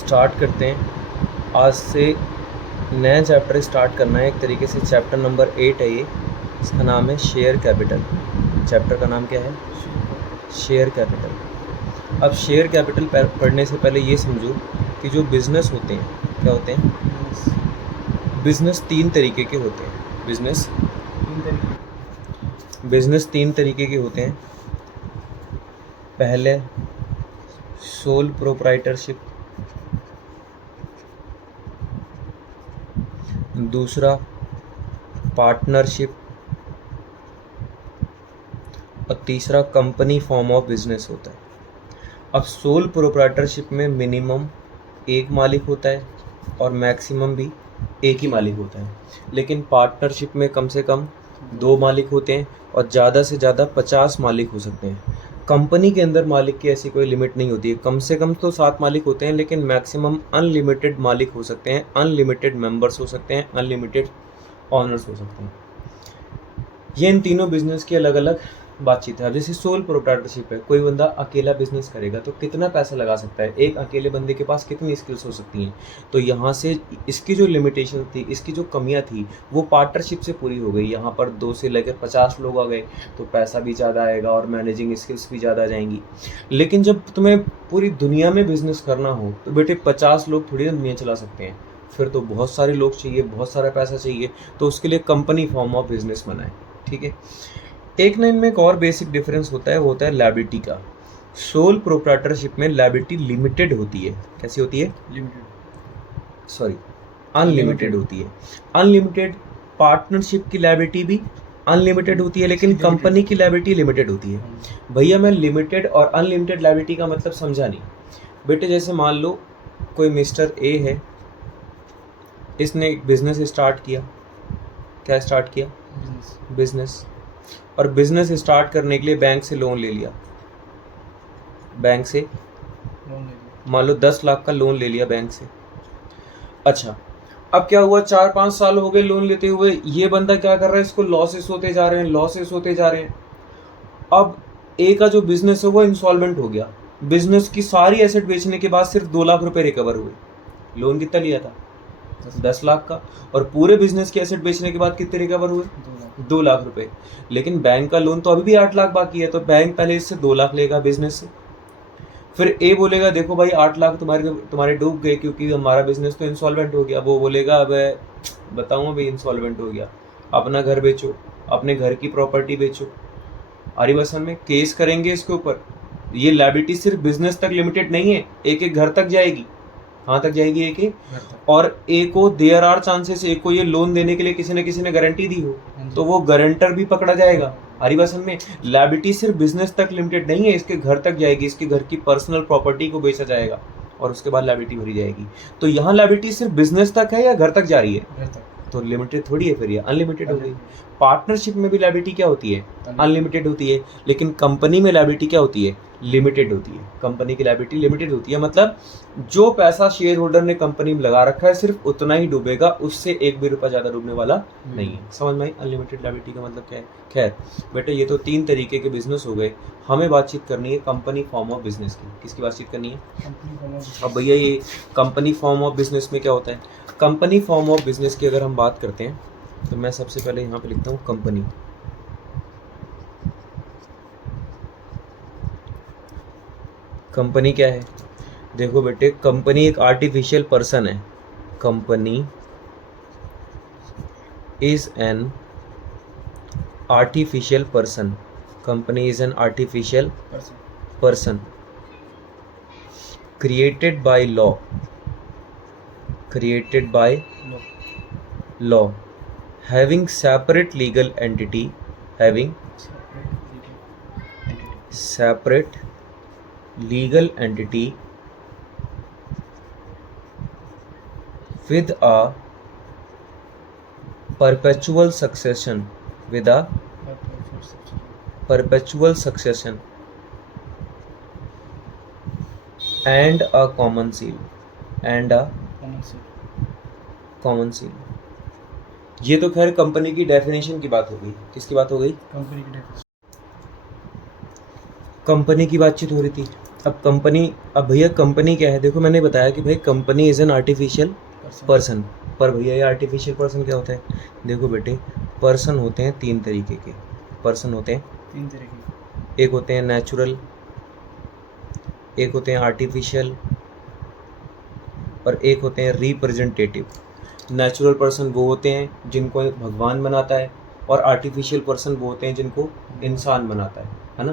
Start करते हैं। आज से नया चैप्टर स्टार्ट करना है, एक तरीके से चैप्टर नंबर 8 है ये। इसका नाम है शेयर कैपिटल। चैप्टर का नाम क्या है? Share capital. अब शेयर कैपिटल पढ़ने से पहले ये समझो कि जो बिज़नेस होते हैं, क्या होते हैं? बिज़नेस तीन तरीके के होते हैं। बिज़नेस तीन तरीके के होते हैं। पहले सोल प्रोप्राइटरशिप, दूसरा पार्टनरशिप और तीसरा कंपनी फॉर्म ऑफ बिजनेस होता है। अब सोल प्रोप्राइटरशिप में मिनिमम एक मालिक होता है और मैक्सिमम भी एक ही मालिक होता है, लेकिन पार्टनरशिप में कम से कम 2 मालिक होते हैं और ज़्यादा से ज़्यादा 50 मालिक हो सकते हैं। कंपनी के अंदर मालिक की ऐसी कोई लिमिट नहीं होती है, कम से कम तो 7 मालिक होते हैं, लेकिन मैक्सिमम अनलिमिटेड मालिक हो सकते हैं, अनलिमिटेड मेंबर्स हो सकते हैं, अनलिमिटेड ऑनर्स हो सकते हैं। ये इन तीनों बिजनेस की अलग अलग बातचीत है। अब जैसे सोल प्रोप्राइटरशिप है, कोई बंदा अकेला बिजनेस करेगा तो कितना पैसा लगा सकता है, एक अकेले बंदे के पास कितनी स्किल्स हो सकती हैं। तो यहाँ से इसकी जो लिमिटेशन थी, इसकी जो कमियाँ थी, वो पार्टनरशिप से पूरी हो गई। यहाँ पर 2 से लेकर 50 लोग आ गए तो पैसा भी ज़्यादा आएगा और मैनेजिंग स्किल्स भी ज़्यादा आ जाएंगी। लेकिन जब तुम्हें पूरी दुनिया में बिजनेस करना हो तो बेटे 50 लोग थोड़ी ना दुनिया चला सकते हैं, फिर तो बहुत सारे लोग चाहिए, बहुत सारा पैसा चाहिए। तो उसके लिए कंपनी फॉर्म ऑफ बिजनेस बनाए। ठीक है। एक ना इनमें एक और बेसिक डिफरेंस होता है, वो होता है लायबिलिटी का। सोल प्रोप्राइटरशिप में लायबिलिटी लिमिटेड होती है। कैसी होती है? अनलिमिटेड होती है। अनलिमिटेड पार्टनरशिप की लायबिलिटी भी अनलिमिटेड होती है, लेकिन कंपनी की लायबिलिटी लिमिटेड होती है। भैया मैं लिमिटेड और अनलिमिटेड लायबिलिटी का मतलब समझा नहीं। बेटे जैसे मान लो कोई मिस्टर ए है, इसने एक बिजनेस स्टार्ट किया। क्या स्टार्ट किया? बिजनेस। और बिजनेस स्टार्ट करने के लिए बैंक से लोन ले लिया। बैंक से मान लो 10 लाख का लोन ले लिया बैंक से। अच्छा, अब क्या हुआ, 4-5 साल हो गए लोन लेते हुए, ये बंदा क्या कर रहा है, इसको लॉसेस होते जा रहे हैं, लॉसेस होते जा रहे हैं। अब ए का जो बिजनेस है वो इंसॉल्वेंट हो गया। बिजनेस की सारी एसेट बेचने के बाद सिर्फ 2 लाख रुपए रिकवर हुए। लोन कितना लिया था? 10 लाख का। और पूरे बिजनेस की एसेट बेचने के बाद कितने रिकवर हुए? 2 लाख रुपए। लेकिन बैंक का लोन तो अभी भी 8 लाख बाकी है, तो बैंक पहले इससे 2 लाख लेगा बिजनेस से। फिर ए बोलेगा देखो भाई 8 लाख तुम्हारे डूब गए क्योंकि हमारा बिजनेस तो इंसॉल्वेंट हो गया। वो बोलेगा अब बताऊँ भाई इंसॉल्वेंट हो गया, अपना घर बेचो, अपने घर की प्रॉपर्टी बेचो। आरिवसन में केस करेंगे इसके ऊपर। ये लायबिलिटी सिर्फ बिजनेस तक लिमिटेड नहीं है, एक एक घर तक जाएगी। कहाँ तक जाएगी? एक एक। और ए को देयर आर चांसेस, ए को ये लोन देने के लिए किसी ने गारंटी दी हो तो वो गारंटर भी पकड़ा जाएगा। हरिवासन में लायबिलिटी सिर्फ बिजनेस तक लिमिटेड नहीं है, इसके घर तक जाएगी, इसके घर की पर्सनल प्रॉपर्टी को बेचा जाएगा और उसके बाद लायबिलिटी भरी जाएगी। तो यहाँ लायबिलिटी सिर्फ बिजनेस तक है या घर तक जा रही है? घर तक। तो लिमिटेड थोड़ी है, फिर ये अनलिमिटेड हो गई। पार्टनरशिप में भी लायबिलिटी क्या होती है? अनलिमिटेड होती है। लेकिन कंपनी में लायबिलिटी क्या होती है? लिमिटेड होती है। कंपनी की लायबिलिटी लिमिटेड होती है, मतलब जो पैसा शेयर होल्डर ने कंपनी में लगा रखा है सिर्फ उतना ही डूबेगा, उससे एक भी रुपया ज़्यादा डूबने वाला नहीं है। समझ में आई अनलिमिटेड लायबिलिटी का मतलब क्या है? खैर बेटे ये तो 3 तरीके के बिजनेस हो गए। हमें बातचीत करनी है कंपनी फॉर्म ऑफ बिजनेस की। किसकी बातचीत करनी है? अब भैया ये कंपनी फॉर्म ऑफ बिजनेस में क्या होता है? कंपनी फॉर्म ऑफ बिजनेस की अगर हम बात करते हैं तो मैं सबसे पहले यहाँ पे लिखता हूँ कंपनी। कंपनी क्या है? देखो बेटे कंपनी एक आर्टिफिशियल पर्सन है। Company is an artificial person. Company is an artificial person created by law having separate legal entity with a perpetual succession and a common seal ये तो खैर कंपनी की डेफिनेशन की बात हो गई। किसकी बात हो गई? कंपनी की बातचीत हो रही थी। अब भैया कंपनी क्या है, देखो मैंने बताया कि भाई company is an artificial person. पर भैया ये आर्टिफिशियल पर्सन क्या होता है? देखो बेटे, पर्सन होते हैं 3 तरीके के। पर्सन होते हैं 3 तरीके। एक होते हैं नेचुरल, एक होते हैं आर्टिफिशियल, और एक होते हैं रिप्रेजेंटेटिव। नेचुरल पर्सन वो होते हैं जिनको भगवान बनाता है, और आर्टिफिशियल पर्सन वो होते हैं जिनको इंसान बनाता है ना।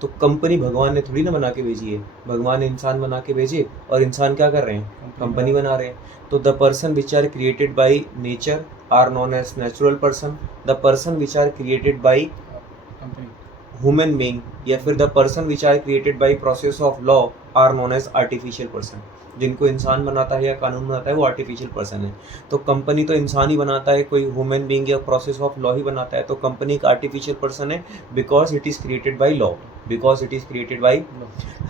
तो कंपनी भगवान ने थोड़ी ना बना के भेजी है, भगवान ने इंसान बना के भेजे, और इंसान क्या कर रहे हैं? कंपनी बना रहे हैं। तो the person which are created by nature are known as natural person. The person which are created by company human being, या फिर the person which are created by process of law are known as artificial person. जिनको इंसान बनाता है या कानून बनाता है वो आर्टिफिशियल पर्सन है। तो कंपनी तो इंसान ही बनाता है, कोई ह्यूमन बीइंग या प्रोसेस ऑफ लॉ ही बनाता है, तो कंपनी एक आर्टिफिशियल पर्सन है because it is created by law, because it is created by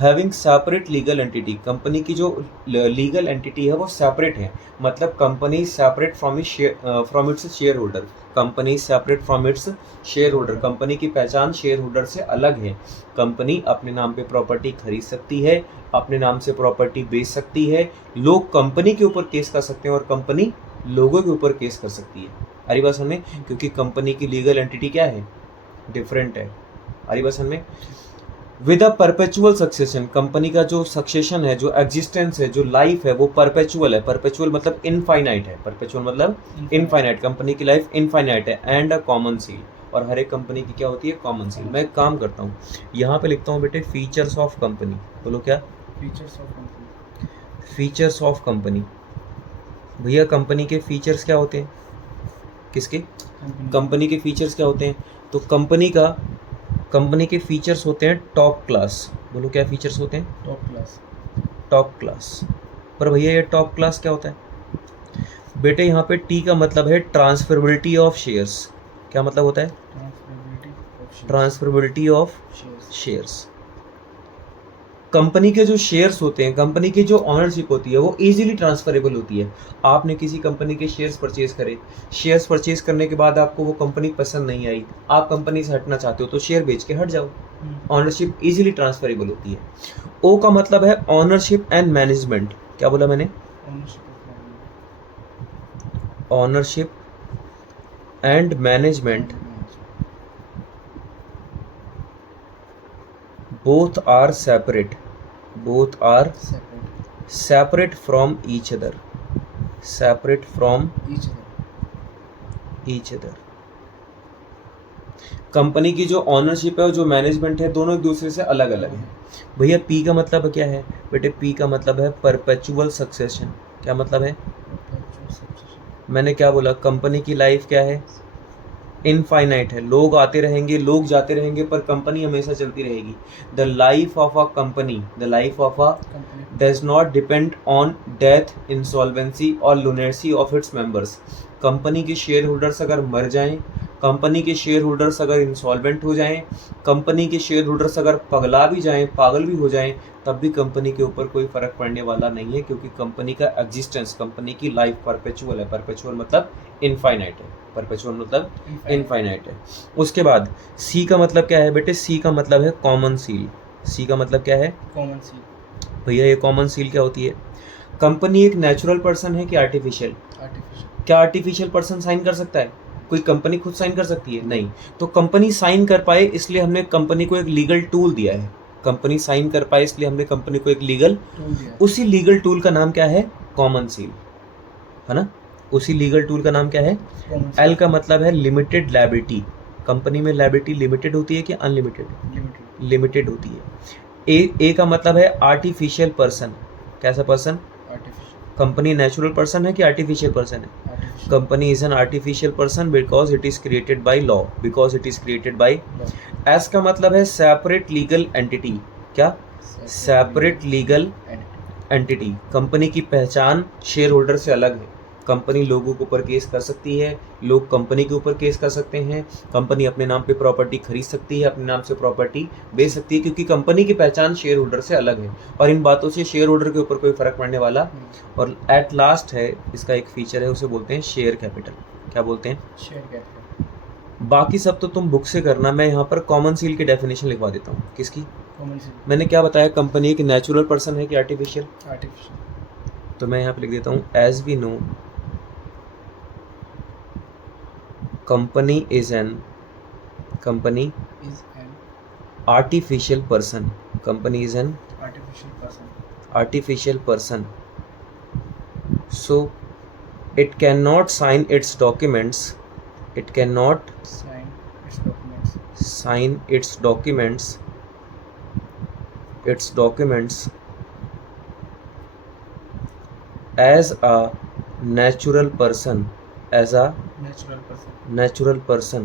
having separate legal entity. Company की जो लीगल एंटिटी है वो सेपरेट है, मतलब company separate from its share holder. Company separate from its share holder, company की पहचान share holder से अलग है। कंपनी अपने नाम पे प्रॉपर्टी खरीद सकती है, अपने नाम से प्रॉपर्टी बेच सकती है, लोग कंपनी के ऊपर केस कर सकते हैं और कंपनी लोगों के ऊपर केस कर सकती है। हरी बात समझ में? क्योंकि कंपनी की लीगल एंटिटी क्या है? डिफरेंट है। हरी बात समझ में? With a perpetual succession, company का जो सक्सेशन है, जो एग्जिस्टेंस है, जो लाइफ है, वो परपेचुअल है। परपेचुअल मतलब इनफाइनाइट है, परपेचुअल मतलब इनफाइनाइट, कंपनी की लाइफ इनफाइनाइट है। एंड अ कॉमन सील, और हर एक कंपनी की क्या होती है? Common seal. मैं एक काम करता हूँ, यहाँ पे लिखता हूँ बेटे फीचर्स ऑफ कंपनी। बोलो क्या? Features of company. Features of company. भैया कंपनी के फीचर्स क्या होते हैं? किसके? कंपनी के फीचर्स क्या होते हैं? तो कंपनी के फीचर्स होते हैं टॉप क्लास। बोलो क्या फीचर्स होते हैं? Top class. Top class. पर भैया ये टॉप क्लास क्या होता है? बेटे यहाँ पे टी का मतलब है ट्रांसफरेबिलिटी ऑफ शेयर्स। क्या मतलब होता है? Transferability of shares. कंपनी के जो शेयर्स होते हैं, कंपनी की जो ऑनरशिप होती है वो इजीली ट्रांसफरेबल होती है। आपने किसी कंपनी के शेयर्स परचेज करे, शेयर्स परचेज करने के बाद आपको वो कंपनी पसंद नहीं आई, आप कंपनी से हटना चाहते हो तो शेयर बेच के हट जाओ। ऑनरशिप इजीली ट्रांसफरेबल होती है। ओ का मतलब है ऑनरशिप एंड मैनेजमेंट। क्या बोला मैंने? Ownership and management both are separate from each other, separate from each other। Company की जो ऑनरशिप है और जो मैनेजमेंट है दोनों एक दूसरे से अलग अलग है। भैया पी का मतलब क्या है? बेटे पी का मतलब है परपेचुअल सक्सेशन। क्या मतलब है? मैंने क्या बोला? कंपनी की लाइफ क्या है? इनफाइनाइट है। लोग आते रहेंगे, लोग जाते रहेंगे, पर कंपनी हमेशा चलती रहेगी। The life of a company does not depend on death, insolvency और लुनेसी ऑफ इट्स मेंबर्स। कंपनी के शेयर होल्डर्स अगर मर जाएं, कंपनी के शेयर होल्डर्स अगर इंसॉल्वेंट हो जाएं, कंपनी के शेयर होल्डर्स अगर पगला भी जाएं, पागल भी हो जाएं, तब भी कंपनी के ऊपर कोई फर्क पड़ने वाला नहीं है, क्योंकि कंपनी का एग्जिस्टेंस, कंपनी की लाइफ परपेचुअल है। परपेचुअल मतलब इनफाइनाइट है। परपेचुअल मतलब इनफाइनाइट है। उसके बाद सी का मतलब क्या है बेटे? सी का मतलब है कॉमन सील। सी का मतलब क्या है? Common seal. भैया ये कॉमन सील क्या होती है? कंपनी एक नेचुरल पर्सन है कि आर्टिफिशियल? क्या आर्टिफिशियल पर्सन साइन कर सकता है? कोई कंपनी खुद साइन कर सकती है? नहीं। तो कंपनी साइन कर पाए इसलिए हमने कंपनी को एक लीगल टूल दिया है। कंपनी साइन कर पाए इसलिए हमने कंपनी को एक लीगल टूल दिया। उसी लीगल टूल का नाम क्या है? कॉमन सील, है ना। उसी लीगल टूल का नाम क्या है? एल का मतलब है लिमिटेड लायबिलिटी। कंपनी में लायबिलिटी लिमिटेड होती है कि अनलिमिटेड? लिमिटेड होती है। ए का मतलब है आर्टिफिशियल पर्सन। कैसा पर्सन? कंपनी नेचुरल पर्सन है कि आर्टिफिशियल पर्सन है? Company is an artificial person because it is created by law, because it is created by. S का मतलब है सेपरेट लीगल एंटिटी। क्या? Separate legal entity. कंपनी की पहचान शेयर होल्डर से अलग है। कंपनी लोगों के ऊपर केस कर सकती है, लोग कंपनी के ऊपर केस कर सकते हैं, कंपनी अपने नाम पे प्रॉपर्टी खरीद सकती है, अपने नाम से प्रॉपर्टी बेच सकती है, क्योंकि कंपनी की पहचान शेयर होल्डर से अलग है और इन बातों से शेयर होल्डर के ऊपर कोई फर्क पड़ने वाला। और एट लास्ट है इसका एक फीचर है, उसे बोलते हैं शेयर कैपिटल। क्या बोलते हैं? Share capital. बाकी सब तो तुम बुक से करना, मैं यहाँ पर कॉमन सील की डेफिनेशन लिखवा देता हूँ। किसकी? कॉमन सी मैंने क्या बताया, कंपनी एक नेचुरल पर्सन है कि आर्टिफिशियल? आर्टिफिशियल तो मैं यहाँ पे लिख देता हूँ as we know company is an is an artificial person. Company is an artificial person artificial person, so it cannot sign its documents, it cannot sign its documents sign its documents as a natural person, as a natural person natural person.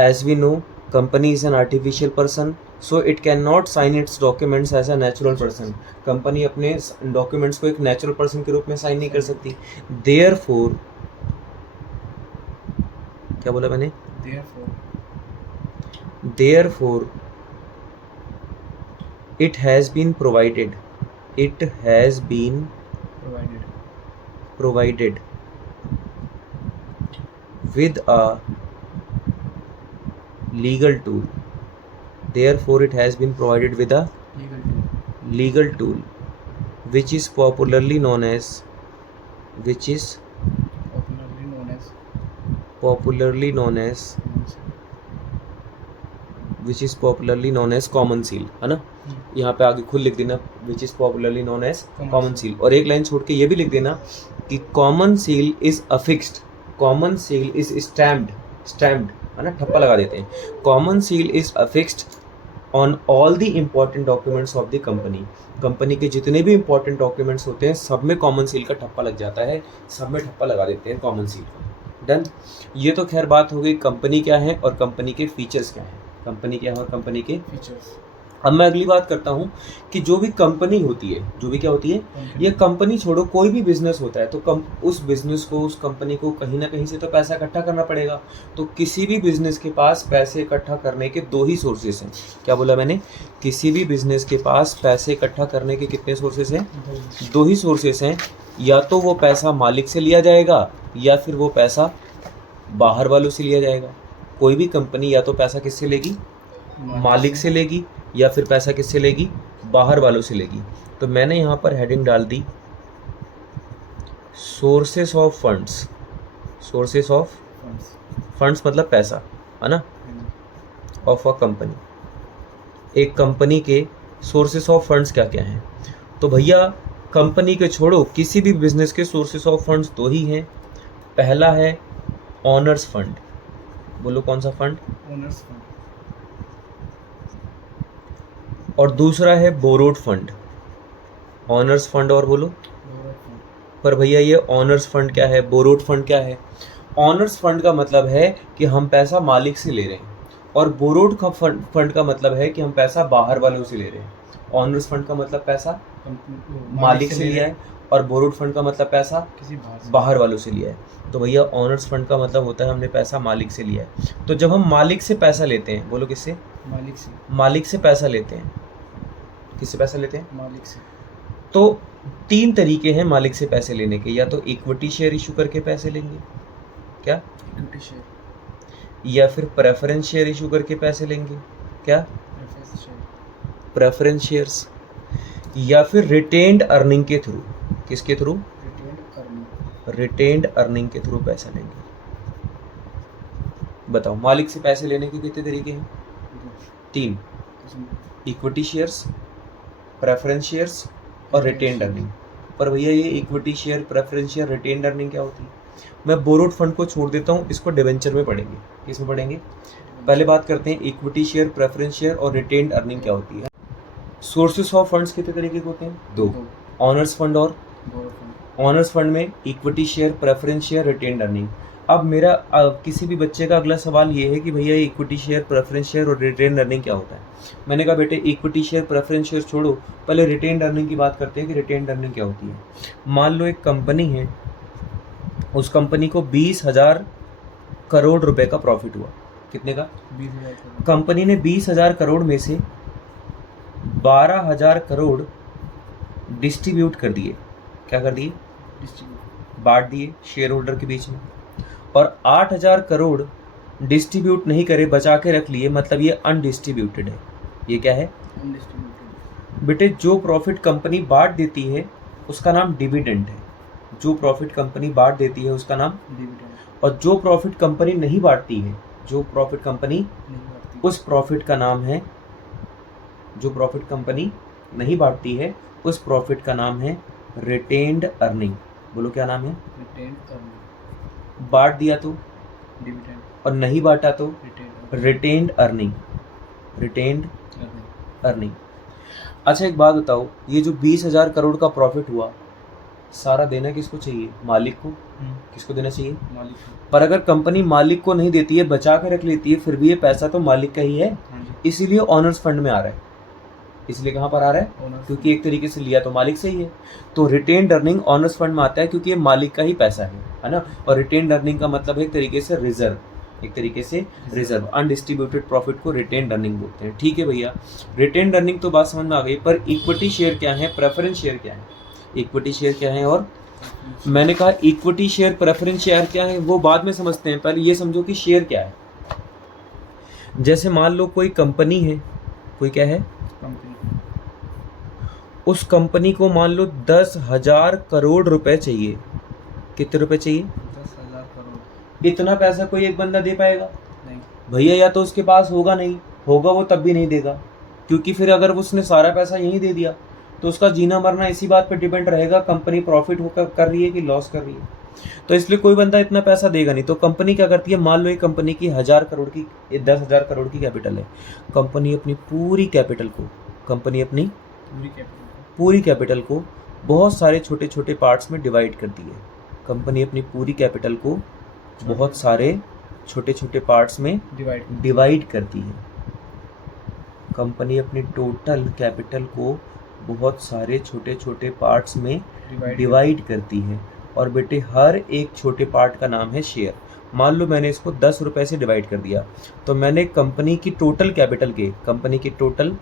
As we know company is an artificial person, so it cannot sign its documents as a natural person. Company अपने documents को एक natural person के रूप में sign नहीं कर सकती. Therefore, क्या बोला मैंने? Therefore it has been provided with a legal tool. Therefore it has been provided with a legal tool which is popularly known as common seal, है ना? यहाँ पे आगे खुद लिख देना which is popularly known as common seal, और एक लाइन छोड़ के ये भी लिख देना कि common seal is affixed, common seal is stamped, है ना, ठप्पा लगा देते हैं. Common seal is affixed on all the important documents of the company. Company के जितने भी इंपॉर्टेंट डॉक्यूमेंट्स होते हैं सब में कॉमन सील का ठप्पा लग जाता है, सब में ठप्पा लगा देते हैं कॉमन सील का. डन. ये तो खैर बात हो गई कंपनी क्या है और कंपनी के फीचर्स क्या हैं, कंपनी क्या है और कंपनी के फीचर्स. अब मैं अगली बात करता हूँ कि जो भी कंपनी होती है, जो भी क्या होती है, ये कंपनी छोड़ो, कोई भी बिजनेस होता है तो उस बिजनेस को, उस कंपनी को कहीं ना कहीं से तो पैसा इकट्ठा करना पड़ेगा. तो किसी भी बिजनेस के पास पैसे इकट्ठा करने के दो ही सोर्सेस हैं. क्या बोला मैंने? किसी भी बिजनेस के पास पैसे इकट्ठा करने के कितने सोर्सेस हैं? दो ही सोर्सेस हैं. या तो वो पैसा मालिक से लिया जाएगा या फिर वो पैसा बाहर वालों से लिया जाएगा. कोई भी कंपनी या तो पैसा किससे लेगी? मालिक से लेगी, या फिर पैसा किससे लेगी? बाहर वालों से लेगी. तो मैंने यहाँ पर हेडिंग डाल दी sources of funds. Sources of funds मतलब पैसा, है ना, ऑफ अ कंपनी. एक कंपनी के सोर्सेस ऑफ फंड्स क्या क्या हैं? तो भैया कंपनी के छोड़ो, किसी भी बिजनेस के सोर्सेस ऑफ फंड्स दो ही हैं. पहला है ऑनर्स फंड. बोलो कौन सा फंड? Owner's fund. और दूसरा है बोरोड फंड. ऑनर्स फंड और बोलो. पर भैया ये ऑनर्स फंड क्या है, बोरोड फंड क्या है? ऑनर्स फंड का मतलब है कि हम पैसा मालिक से ले रहे हैं, और बोरोड का फंड का मतलब है कि हम पैसा बाहर वालों से ले रहे हैं. ऑनर्स फंड का मतलब पैसा मालिक से लिया है, और बोरोड फंड का मतलब पैसा किसी बाहर वालों से लिया है. तो भैया ऑनर्स फंड का मतलब होता है हमने पैसा मालिक से लिया है. तो जब हम मालिक से पैसा लेते हैं, बोलो किससे? मालिक से पैसा लेते हैं. किससे पैसा लेते हैं? मालिक से. तो तीन तरीके हैं मालिक से पैसे लेने के. या तो इक्विटी शेयर इशू करके पैसे लेंगे, क्या? Equity share. या फिर प्रेफरेंस शेयर इशू करके पैसे लेंगे, क्या? Preference shares. या फिर रिटेन्ड अर्निंग के थ्रू. किसके थ्रू? रिटेन्ड अर्निंग के थ्रू पैसा लेंगे. बताओ मालिक से पैसे लेने के कितने तरीके हैं? तीन. इक्विटी शेयर्स, प्रेफरेंस शेयर्स और रिटेन्ड अर्निंग. पर भैया ये equity share, preference share, retained earning क्या होती है? मैं बोरोड फंड को छोड़ देता हूँ, इसको डिवेंचर में पढ़ेंगे. किस में पढ़ेंगे? पहले बात करते हैं इक्विटी शेयर, प्रेफरेंस शेयर और रिटेन्ड अर्निंग क्या होती है. सोर्सेस ऑफ फंड्स कितने तरीके के होते हैं? दो. ऑनर्स फंड और ऑनर्स फंड में equity share, preference share, retained earning. अब मेरा किसी भी बच्चे का अगला सवाल ये है कि भैया इक्विटी शेयर, प्रेफरेंस शेयर और रिटेन्ड अर्निंग क्या होता है? मैंने कहा बेटे इक्विटी शेयर, प्रेफरेंस शेयर छोड़ो, पहले रिटेन्ड अर्निंग की बात करते हैं कि रिटेन्ड अर्निंग क्या होती है. मान लो एक कंपनी है, उस कंपनी को 20,000 करोड़ रुपए का प्रॉफिट हुआ. कितने का? 20,000. कंपनी ने 20,000 करोड़ में से 12,000 करोड़ डिस्ट्रीब्यूट कर दिए. क्या कर दिए? बांट दिए शेयर होल्डर के बीच में. और 8,000 करोड़ डिस्ट्रीब्यूट नहीं करे, बचा के रख लिए, मतलब ये अनडिस्ट्रीब्यूटेड है. ये क्या है? अनडिस्ट्रीब्यूटेड बेटे जो प्रॉफिट कंपनी बांट देती है उसका नाम डिविडेंड है। जो प्रॉफिट कंपनी बांट देती है उसका नाम, डिविडेंड और जो प्रॉफिट कंपनी नहीं बांटती है, जो प्रॉफिट कंपनी नहीं बढ़ती उस प्रॉफिट का नाम है, जो प्रॉफिट कंपनी नहीं बांटती है उस प्रॉफिट का नाम है रिटेन्ड अर्निंग। बोलो क्या नाम है? रिटेन्ड अर्निंग बांट दिया तो, डिविडेंड और नहीं बांटा तो retained retained earning, retained earning earning. अच्छा एक बात बताओ, ये जो 20,000 करोड़ का प्रॉफिट हुआ सारा देना किसको चाहिए? मालिक को। किसको देना चाहिए? मालिक को। पर अगर कंपनी मालिक को नहीं देती है, बचा कर रख लेती है, फिर भी ये पैसा तो मालिक का ही है, हाँ जी इसीलिए ऑनर्स फंड में आ रहा है। इसलिए कहाँ पर आ रहा है? ओनर्स क्योंकि एक तरीके से लिया तो मालिक से ही है। तो रिटेन्ड अर्निंग ऑनर्स फंड में आता है क्योंकि ये मालिक का ही पैसा है ना। और रिटेन्ड अर्निंग का मतलब है एक तरीके से रिजर्व, एक तरीके से रिजर्व। अनडिस्ट्रीब्यूटेड प्रॉफिट को रिटेन्ड अर्निंग बोलते हैं। ठीक है भैया, रिटेन्ड अर्निंग तो बात समझ में आ गई, पर इक्विटी शेयर क्या है, प्रेफरेंस शेयर क्या है? इक्विटी शेयर क्या है? और मैंने कहा इक्विटी शेयर प्रेफरेंस शेयर क्या है वो बाद में समझते हैं, पहले ये समझो कि शेयर क्या है। जैसे मान लो कोई कंपनी है, कोई क्या है, कंपनी, उस कंपनी को मान लो 10,000 करोड़ रुपए चाहिए। कितने रुपए चाहिए? 10,000 करोड़। इतना पैसा कोई एक बंदा दे पाएगा? नहीं भैया या तो उसके पास होगा, नहीं होगा वो तब भी नहीं देगा, क्योंकि फिर अगर उसने सारा पैसा यहीं दे दिया तो उसका जीना मरना इसी बात पर डिपेंड रहेगा कंपनी प्रॉफिट होकर कर रही है कि लॉस कर रही है। तो इसलिए कोई बंदा इतना पैसा देगा नहीं। तो कंपनी क्या करती है, मान लो एक कंपनी की 10,000 करोड़ की, 10,000 करोड़ की कैपिटल है। कंपनी अपनी पूरी कैपिटल को, कंपनी अपनी पूरी कैपिटल पूरी कैपिटल को बहुत सारे छोटे छोटे पार्ट्स में डिवाइड करती है। कंपनी अपनी पूरी कैपिटल को बहुत सारे छोटे छोटे पार्ट्स में डिवाइड करती है। कंपनी अपनी टोटल कैपिटल को बहुत सारे छोटे छोटे पार्ट्स में डिवाइड करती है। और बेटे हर एक छोटे पार्ट का नाम है शेयर। मान लो मैंने इसको 10 रुपए से डिवाइड कर दिया, तो मैंने कंपनी की टोटल कैपिटल के, कंपनी की टोटल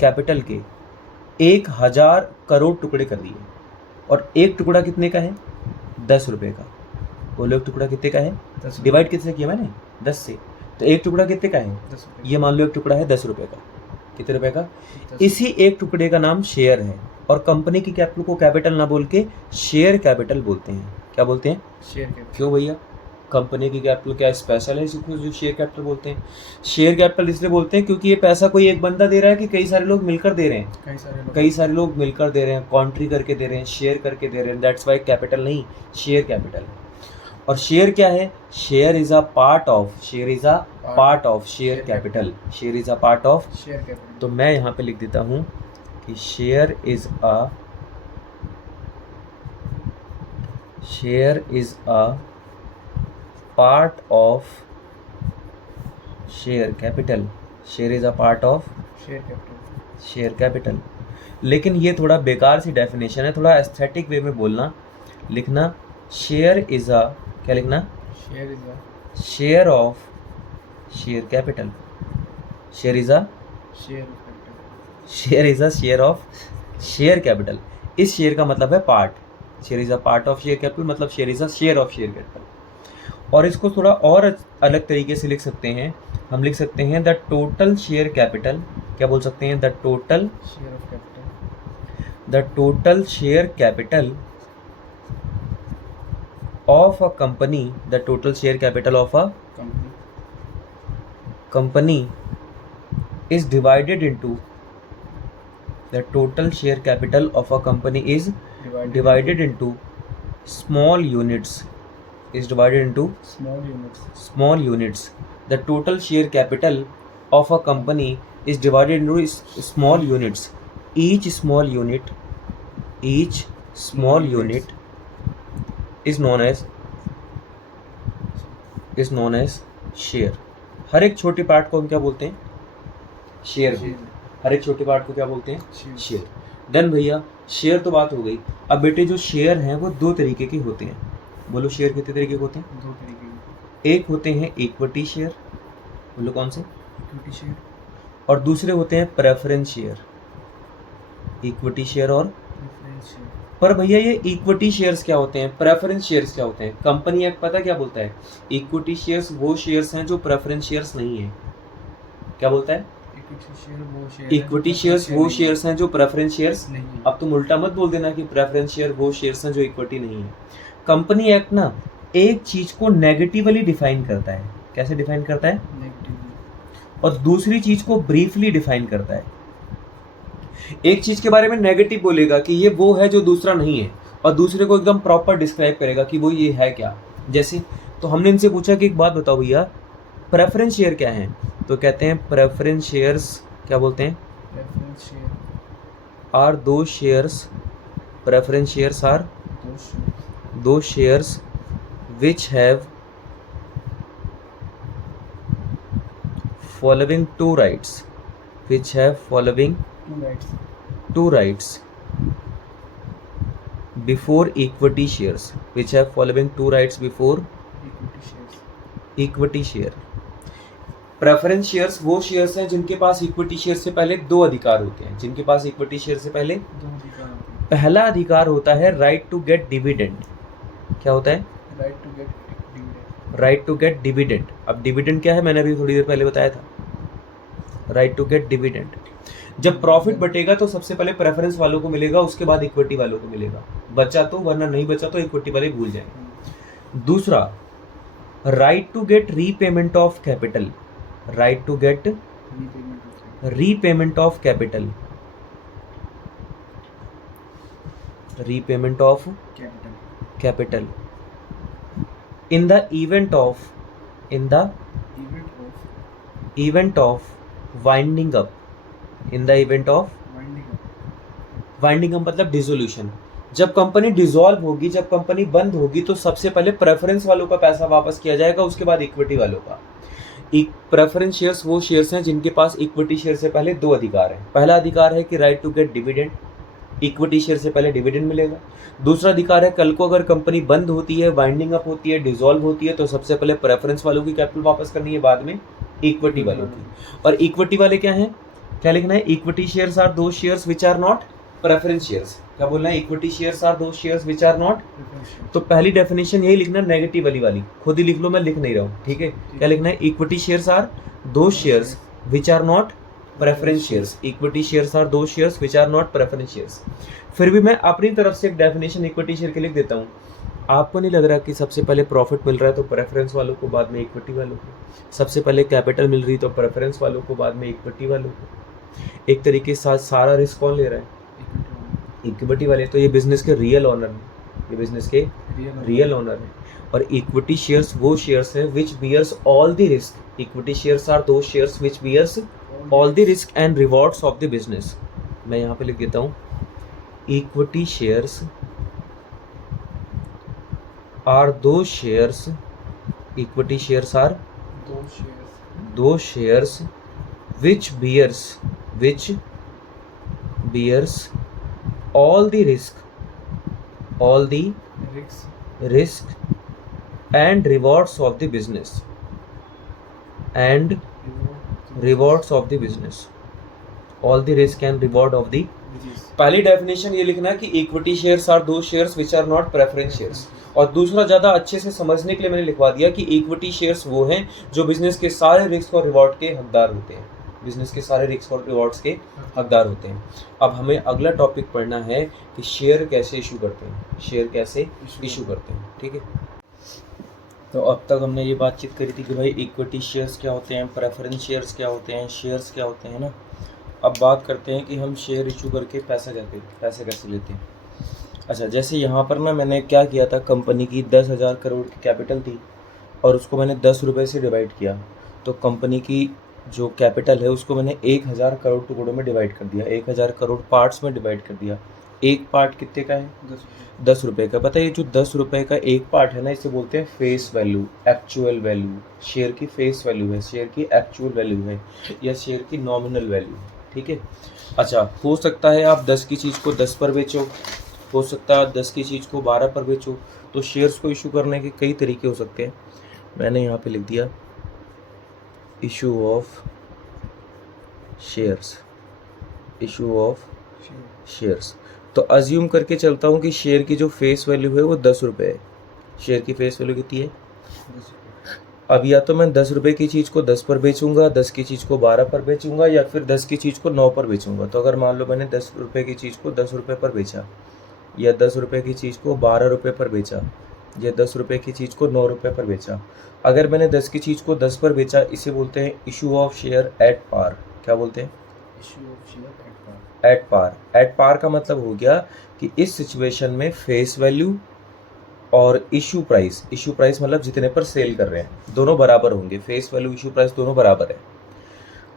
कैपिटल के 1,000 करोड़ टुकड़े कर दिए। और एक टुकड़ा कितने का है? 10 रुपए का। बोलो एक टुकड़ा कितने का है? 10 डिवाइड कितने किया मैंने? 10 से। तो एक टुकड़ा कितने का है? 10 रुपए। ये मान लो एक टुकड़ा है 10 रुपए का। कितने रुपए का? 10 इसी एक टुकड़े का नाम शेयर है। और कंपनी की कैपिटल को कैपिटल ना बोल के शेयर कैपिटल बोलते हैं। क्या बोलते हैं? Share capital. क्यों भैया? कंपनी की कैपिटल क्या स्पेशल है इसको जो शेयर कैपिटल बोलते हैं? शेयर कैपिटल इसलिए बोलते हैं क्योंकि ये पैसा कोई एक बंदा दे रहा है कि कई सारे लोग मिलकर दे रहे हैं? कई सारे लोग मिलकर दे रहे हैं, कॉन्ट्री करके दे रहे हैं, शेयर करके दे रहे हैं। दैट्स वाई कैपिटल नहीं, शेयर कैपिटल। और शेयर क्या है? Share is a part of, share is a part of share capital. Share is a part of share capital. तो मैं यहाँ पे लिख देता हूँ कि share is a part of share capital. Share is a part of share capital. Share capital. लेकिन ये थोड़ा बेकार सी डेफिनेशन है, थोड़ा एस्थेटिक वे में बोलना, लिखना शेयर इज अ, क्या लिखना? Share is a share of share capital. Share is a share capital. Share is a share of share capital. इस शेयर का मतलब है part. Share is a part of share capital मतलब share is a share of share capital. और इसको थोड़ा और अलग तरीके से लिख सकते हैं, हम लिख सकते हैं द टोटल शेयर कैपिटल। क्या बोल सकते हैं? The total share of capital. The total share capital of a company, the total share capital of a company is divided into, the total share capital of a company is divided into small units, is divided into small units. The total share capital of a company is divided into small units. Each small unit is known as share. हर एक छोटे part को हम क्या बोलते हैं? Share. हर एक छोटे part को क्या बोलते हैं? शेयर। देन भैया शेयर तो बात हो गई। अब बेटे जो शेयर हैं वो दो तरीके के होते हैं। बोलो शेयर कितने तरीके के होते हैं? 2 तरीके के। एक होते हैं इक्विटी शेयर, बोलो कौन से? Equity share. और दूसरे होते हैं प्रेफरेंस शेयर। इक्विटी शेयर और प्रेफरेंस शेयर। पर भैया ये इक्विटी शेयर्स क्या होते हैं, प्रेफरेंस शेयर्स क्या होते हैं? कंपनी एक्ट पता क्या बोलता है? इक्विटी शेयर्स वो शेयर्स हैं जो प्रेफरेंस शेयर्स नहीं है। क्या बोलता है? इक्विटी शेयर्स वो शेयर्स हैं जो प्रेफरेंस शेयर्स नहीं है। अब तुम उल्टा मत बोल देना कि प्रेफरेंस शेयर वो शेयर्स हैं जो इक्विटी नहीं है। कंपनी एक्ट ना एक चीज को नेगेटिवली डिफाइन करता है। कैसे डिफाइन करता है? नेगेटिव। और दूसरी चीज को ब्रीफली डिफाइन करता है। एक चीज के बारे में नेगेटिव बोलेगा कि ये वो है जो दूसरा नहीं है, और दूसरे को एकदम प्रॉपर डिस्क्राइब करेगा कि वो ये है क्या। जैसे तो हमने इनसे पूछा कि एक बात बताओ भैया, प्रेफरेंस शेयर क्या है? तो कहते हैं प्रेफरेंस शेयर्स क्या बोलते हैं? Preference share are those shares, preference shares are those shares which have following two rights, which have following two rights before equity shares, which have following two rights before equity share. Preference shares वो shares हैं जिनके पास equity share से पहले दो अधिकार होते हैं। जिनके पास इक्विटी शेयर से पहले पहला अधिकार होता है राइट टू गेट डिविडेंड। क्या होता है? Right to get dividend. अब डिविडेंड क्या है मैंने अभी थोड़ी देर पहले बताया था। Right to get dividend. जब प्रॉफिट बटेगा तो सबसे पहले प्रेफरेंस वालों को मिलेगा, उसके बाद इक्विटी वालों को मिलेगा। बचा तो, वरना नहीं बचा तो इक्विटी वाले भूल जाएंगे। दूसरा, right to get repayment of capital. Right to get repayment of capital. Repayment of capital in the event of winding up, in the event of winding up मतलब डिसोल्यूशन। जब कंपनी डिसॉल्व होगी, जब company बंद होगी, तो सबसे पहले preference वालों का पैसा वापस किया जाएगा, उसके बाद इक्विटी वालों का। प्रेफरेंस शेयर्स वो शेयर्स हैं जिनके पास इक्विटी शेयर से पहले दो अधिकार हैं। पहला अधिकार है कि right to get dividend, equity share से पहले डिविडेंड मिलेगा। दूसरा अधिकार है कल को अगर कंपनी बंद होती है, वाइंडिंग अप होती है, डिसॉल्व होती है, तो सबसे पहले प्रेफरेंस वालों की कैपिटल वापस करनी है, बाद में इक्विटी वालों की। और इक्विटी वाले क्या हैं? क्या लिखना है? Equity shares are those shares which are not preference shares. क्या बोलना है? Equity shares are those shares which are not. तो पहली डेफिनेशन यही लिखना, नेगेटिव वाली खुद ही लिख लो, मैं लिख नहीं रहा हूँ, ठीक है? क्या लिखना है? Equity shares are those shares which are not preference shares. Equity shares are those shares which are not preference shares. फिर भी मैं अपनी तरफ से एक डेफिनेशन इक्विटी शेयर के लिख देता हूँ। आपको नहीं लग रहा कि सबसे पहले प्रॉफिट मिल रहा है तो प्रेफरेंस वालों को, बाद में इक्विटी वालों को? सबसे पहले कैपिटल मिल रही तो प्रेफरेंस वालों को, बाद में इक्विटी वालों को। एक तरीके से सारा रिस्क कौन ले रहा है? इक्विटी वाले। तो ये बिजनेस के रियल ऑनर हैं, ये बिजनेस के रियल ऑनर हैं। और इक्विटी शेयर्स वो शेयर्स हैं which bears all the risk. Equity shares are those shares which bears all the risk and rewards of the business. मैं यहाँ पे लिख देता हूँ, equity shares are those shares, equity shares are those shares which bears all the risk and rewards of the business all the risk and reward of the। पहली definition ये लिखना है कि equity shares are those shares which are not preference shares. और दूसरा ज़्यादा अच्छे से समझने के लिए मैंने लिखवा दिया कि इक्विटी शेयर्स वो हैं जो बिजनेस के सारे रिस्क और रिवॉर्ड के हकदार होते हैं। बिजनेस के सारे रिस्क और रिवॉर्ड्स के हकदार होते हैं। अब हमें अगला टॉपिक पढ़ना है कि शेयर कैसे इशू करते हैं, शेयर कैसे इशू करते हैं, ठीक है? तो अब तक हमने ये बातचीत करी थी कि भाई इक्विटी शेयर्स क्या होते हैं, प्रेफरेंस शेयर्स क्या होते हैं, शेयर्स क्या होते हैं ना। अब बात करते हैं कि हम शेयर इशू करके पैसे कैसे लेते हैं। अच्छा, जैसे यहाँ पर ना मैंने क्या किया था, कंपनी की 10,000 करोड़ की कैपिटल थी और उसको मैंने 10 रुपये से डिवाइड किया। तो कंपनी की जो कैपिटल है उसको मैंने 1,000 करोड़ टुकड़ों में डिवाइड कर दिया, 1,000 करोड़ पार्ट्स में डिवाइड कर दिया। एक पार्ट कितने का है? 10 रुपये का। पता है ये जो 10 रुपये का एक पार्ट है ना, इसे बोलते हैं face value, actual value. Share की फेस वैल्यू है, शेयर की एक्चुअल वैल्यू है, या शेयर की नॉमिनल वैल्यू, ठीक है? अच्छा, हो सकता है आप 10 की चीज़ को 10 पर बेचो, हो सकता है आप 10 की चीज़ को 12 पर बेचो। तो शेयर्स को इशू करने के कई तरीके हो सकते हैं। मैंने यहाँ पे लिख दिया issue of shares, issue of shares. तो अज्यूम करके चलता हूँ कि शेयर की जो फेस वैल्यू है वो 10 रुपये है। शेयर की फेस वैल्यू कितनी है? अब या तो मैं 10 रुपये की चीज़ को 10 पर बेचूंगा, 10 की चीज़ को 12 पर बेचूंगा, या फिर 10 की चीज़ को 9 पर बेचूंगा। तो अगर मान लो मैंने 10 रुपये की चीज़ को 10 रुपये पर बेचा, या 10 रुपये की चीज़ को 12 रुपये पर बेचा, या 10 रुपये की चीज़ को 9 रुपये पर बेचा। अगर मैंने 10 की चीज़ को 10 पर बेचा, इसे बोलते हैं issue of share at par. क्या बोलते हैं? Issue of share at par. At par. At par का मतलब हो गया कि इस सिचुएशन में फेस वैल्यू और इशू प्राइस मतलब जितने पर सेल कर रहे हैं दोनों बराबर होंगे। फेस वैल्यू, इशू प्राइस दोनों बराबर है।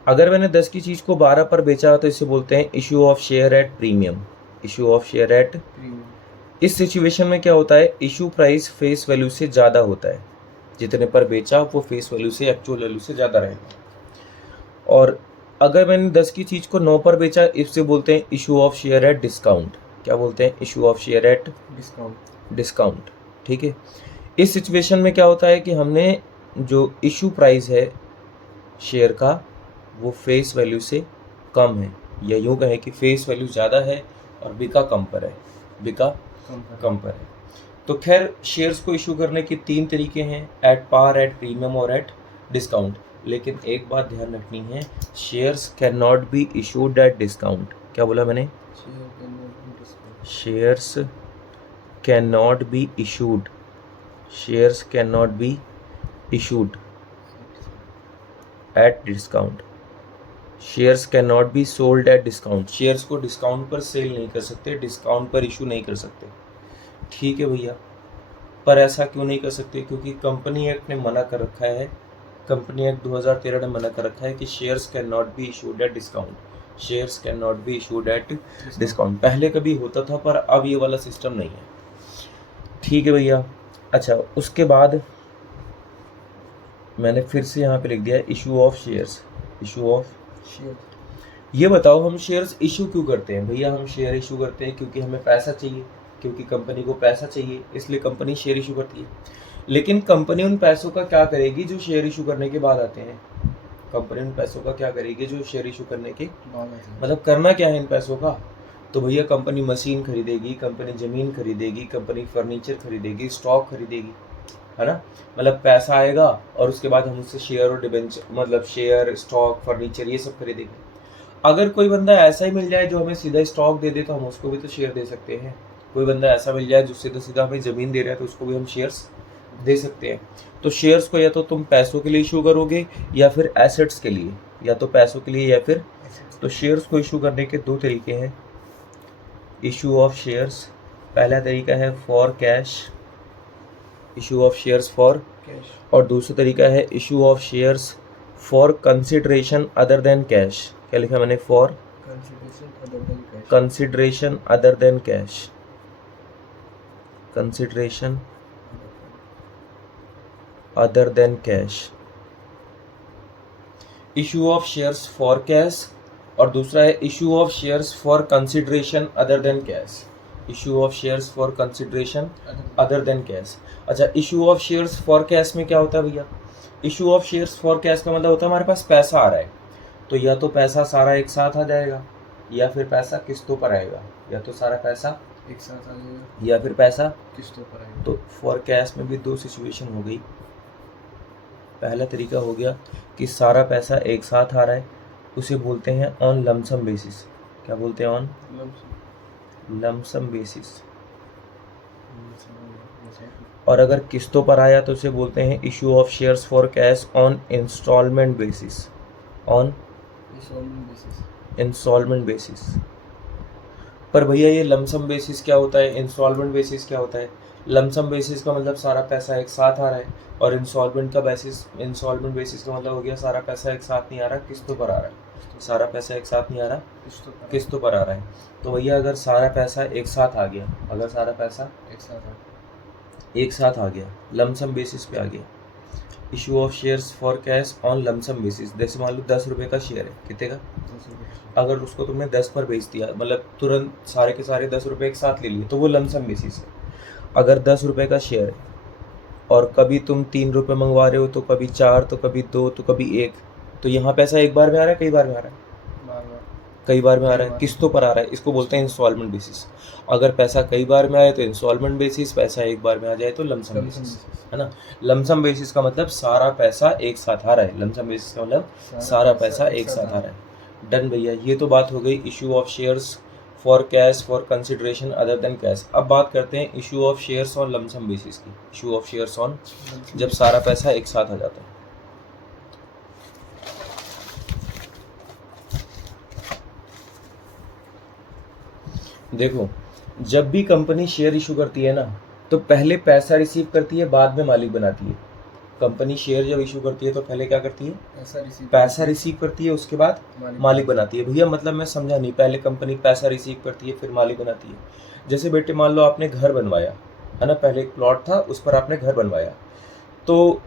अगर मैंने 10 की चीज़ को 12 पर बेचा तो इसे बोलते हैं issue of share eight premium. Issue of share at premium. इस सिचुएशन में क्या होता है, इशू प्राइस फेस वैल्यू से ज़्यादा होता है। जितने पर बेचा वो फेस वैल्यू से, एक्चुअल वैल्यू से ज़्यादा रहेगा। और अगर मैंने 10 की चीज़ को 9 पर बेचा, इससे बोलते हैं issue of share at discount. क्या बोलते हैं? Issue of share at discount. ठीक है। इस सिचुएशन में क्या होता है कि हमने जो इशू प्राइस है शेयर का वो फेस वैल्यू से कम है, या यूँ कहें कि फेस वैल्यू ज़्यादा है और बिका कम पर है, बिका कम पर है। तो खैर शेयर्स को इशू करने के 3 तरीके हैं, एट पार, एट प्रीमियम और एट डिस्काउंट। लेकिन एक बात ध्यान रखनी है, shares can not be issued at discount. क्या बोला मैंने? Shares can not be issued, shares can not be issued at discount. Shares can not be sold at discount. Shares को डिस्काउंट पर सेल नहीं कर सकते, डिस्काउंट पर इशू नहीं कर सकते। ठीक है भैया, पर ऐसा क्यों नहीं कर सकते? क्योंकि कंपनी एक्ट ने मना कर रखा है, कंपनी एक्ट 2013 ने मना कर रखा है कि shares can not be issued at discount. Shares can not be issued at discount. पहले कभी होता था पर अब ये वाला सिस्टम नहीं है। ठीक है भैया। अच्छा, उसके बाद मैंने फिर से यहाँ पे लिख दिया issue of shares. Issue of share. ये बताओ हम शेयर्स इशू क्यों करते हैं? भैया हम शेयर इशू करते हैं क्योंकि हमें पैसा चाहिए, क्योंकि कंपनी को पैसा चाहिए, इसलिए कंपनी शेयर इशू करती है। लेकिन कंपनी उन पैसों का क्या करेगी जो शेयर इशू करने के बाद आते हैं? कंपनी उन पैसों का क्या करेगी जो शेयर इशू करने के मतलब करना क्या है इन पैसों का? तो भैया कंपनी मशीन खरीदेगी, कंपनी ज़मीन खरीदेगी, कंपनी फर्नीचर खरीदेगी, स्टॉक खरीदेगी, है ना। मतलब पैसा आएगा और उसके बाद हम उससे शेयर और डिबेंचर मतलब शेयर, स्टॉक, फर्नीचर ये सब खरीदेंगे। अगर कोई बंदा ऐसा ही मिल जाए जो हमें सीधा स्टॉक दे दे तो हम उसको भी तो शेयर दे सकते हैं। कोई बंदा ऐसा मिल जाए जो सीधा सीधा हमें ज़मीन दे रहा है तो उसको भी हम शेयर्स दे सकते हैं। तो शेयर्स को या तो तुम पैसों के लिए इशू करोगे या फिर एसेट्स के लिए, या तो पैसों के लिए या फिर। तो शेयर्स को इशू करने के 2 तरीके हैं। इशू ऑफ शेयर्स, पहला तरीका है for cash, issue of shares for cash, और दूसरा तरीका है issue of shares for consideration other than cash. क्या लिखा मैंने? For consideration other than cash. Consideration other than cash. Issue of shares for cash और दूसरा है issue of shares for consideration other than cash. Issue of shares for consideration other than cash. अच्छा, issue of shares for cash में क्या होता है भैया? Issue of shares for cash का मतलब होता है हमारे पास पैसा आ रहा है, तो या तो पैसा सारा एक साथ आ जाएगा या फिर पैसा किस्तों पर आएगा, या तो सारा पैसा एक साथ आ जाएगा या फिर पैसा किस्तों पर आएगा। तो फॉर कैश में भी 2 सिचुएशन हो गई। पहला तरीका हो गया कि सारा पैसा एक साथ आ रहा है, उसे बोलते हैं ऑन लमसम बेसिस। क्या बोलते हैं? On lump sum basis. और अगर किस्तों पर आया तो उसे बोलते हैं issue of shares for cash on instalment basis. On instalment basis. पर भैया ये लमसम बेसिस क्या होता है, इंस्टॉलमेंट बेसिस क्या होता है? लमसम बेसिस का मतलब सारा पैसा एक साथ आ रहा है, और इंस्टॉलमेंट बेसिस का मतलब हो गया सारा पैसा एक साथ नहीं आ रहा, किस्तों पर आ रहा है। सारा पैसा एक साथ नहीं आ रहा, किस्तों पर आ रहा है। तो भैया अगर सारा पैसा एक साथ आ गया, अगर सारा पैसा एक साथ आ गया, लमसम बेसिस पे आ गया, issue of shares for cash on lump sum basis. जैसे मान लो 10 रुपये का शेयर है, कितने का? अगर उसको तुमने 10 पर बेच दिया, मतलब तुरंत सारे के सारे 10 रुपये एक साथ ले लिए, तो वो लमसम बेसिस है। अगर 10 रुपये का शेयर है और कभी तुम 3 रुपये मंगवा रहे हो, तो कभी 4, तो कभी 2, तो कभी 1, तो यहाँ पैसा एक बार में आ रहा है, कई बार में आ रहा है? कई बार में आ रहा है, किस्तों पर आ रहा है, इसको बोलते हैं इंस्टॉलमेंट बेसिस। अगर पैसा कई बार में आए तो इंस्टॉलमेंट बेसिस, पैसा एक बार में आ जाए तो लमसम बेसिस, है ना। लमसम बेसिस का मतलब सारा पैसा एक साथ आ रहा है, लमसम बेसिस का मतलब सारा पैसा एक साथ आ रहा है। डन भैया, ये तो बात हो गई issue of shares for cash for consideration other than cash. अब बात करते हैं issue of shares on lump sum basis की। इशू ऑफ शेयर्स ऑन जब सारा पैसा एक साथ आ जाता है। देखो, जब भी कंपनी शेयर इशू करती है ना, तो पहले पैसा रिसीव करती है, बाद में मालिक बनाती है। कंपनी शेयर जब इशू करती है तो पहले क्या करती है, पैसा रिसीव करती है, उसके बाद मालिक बनाती है। भैया मतलब मैं समझा नहीं, पहले कंपनी पैसा रिसीव करती है फिर मालिक बनाती है। जैसे बेटे मान लो आपने घर बनवाया है ना, पहले एक प्लॉट था उस पर आपने घर बनवाया, तो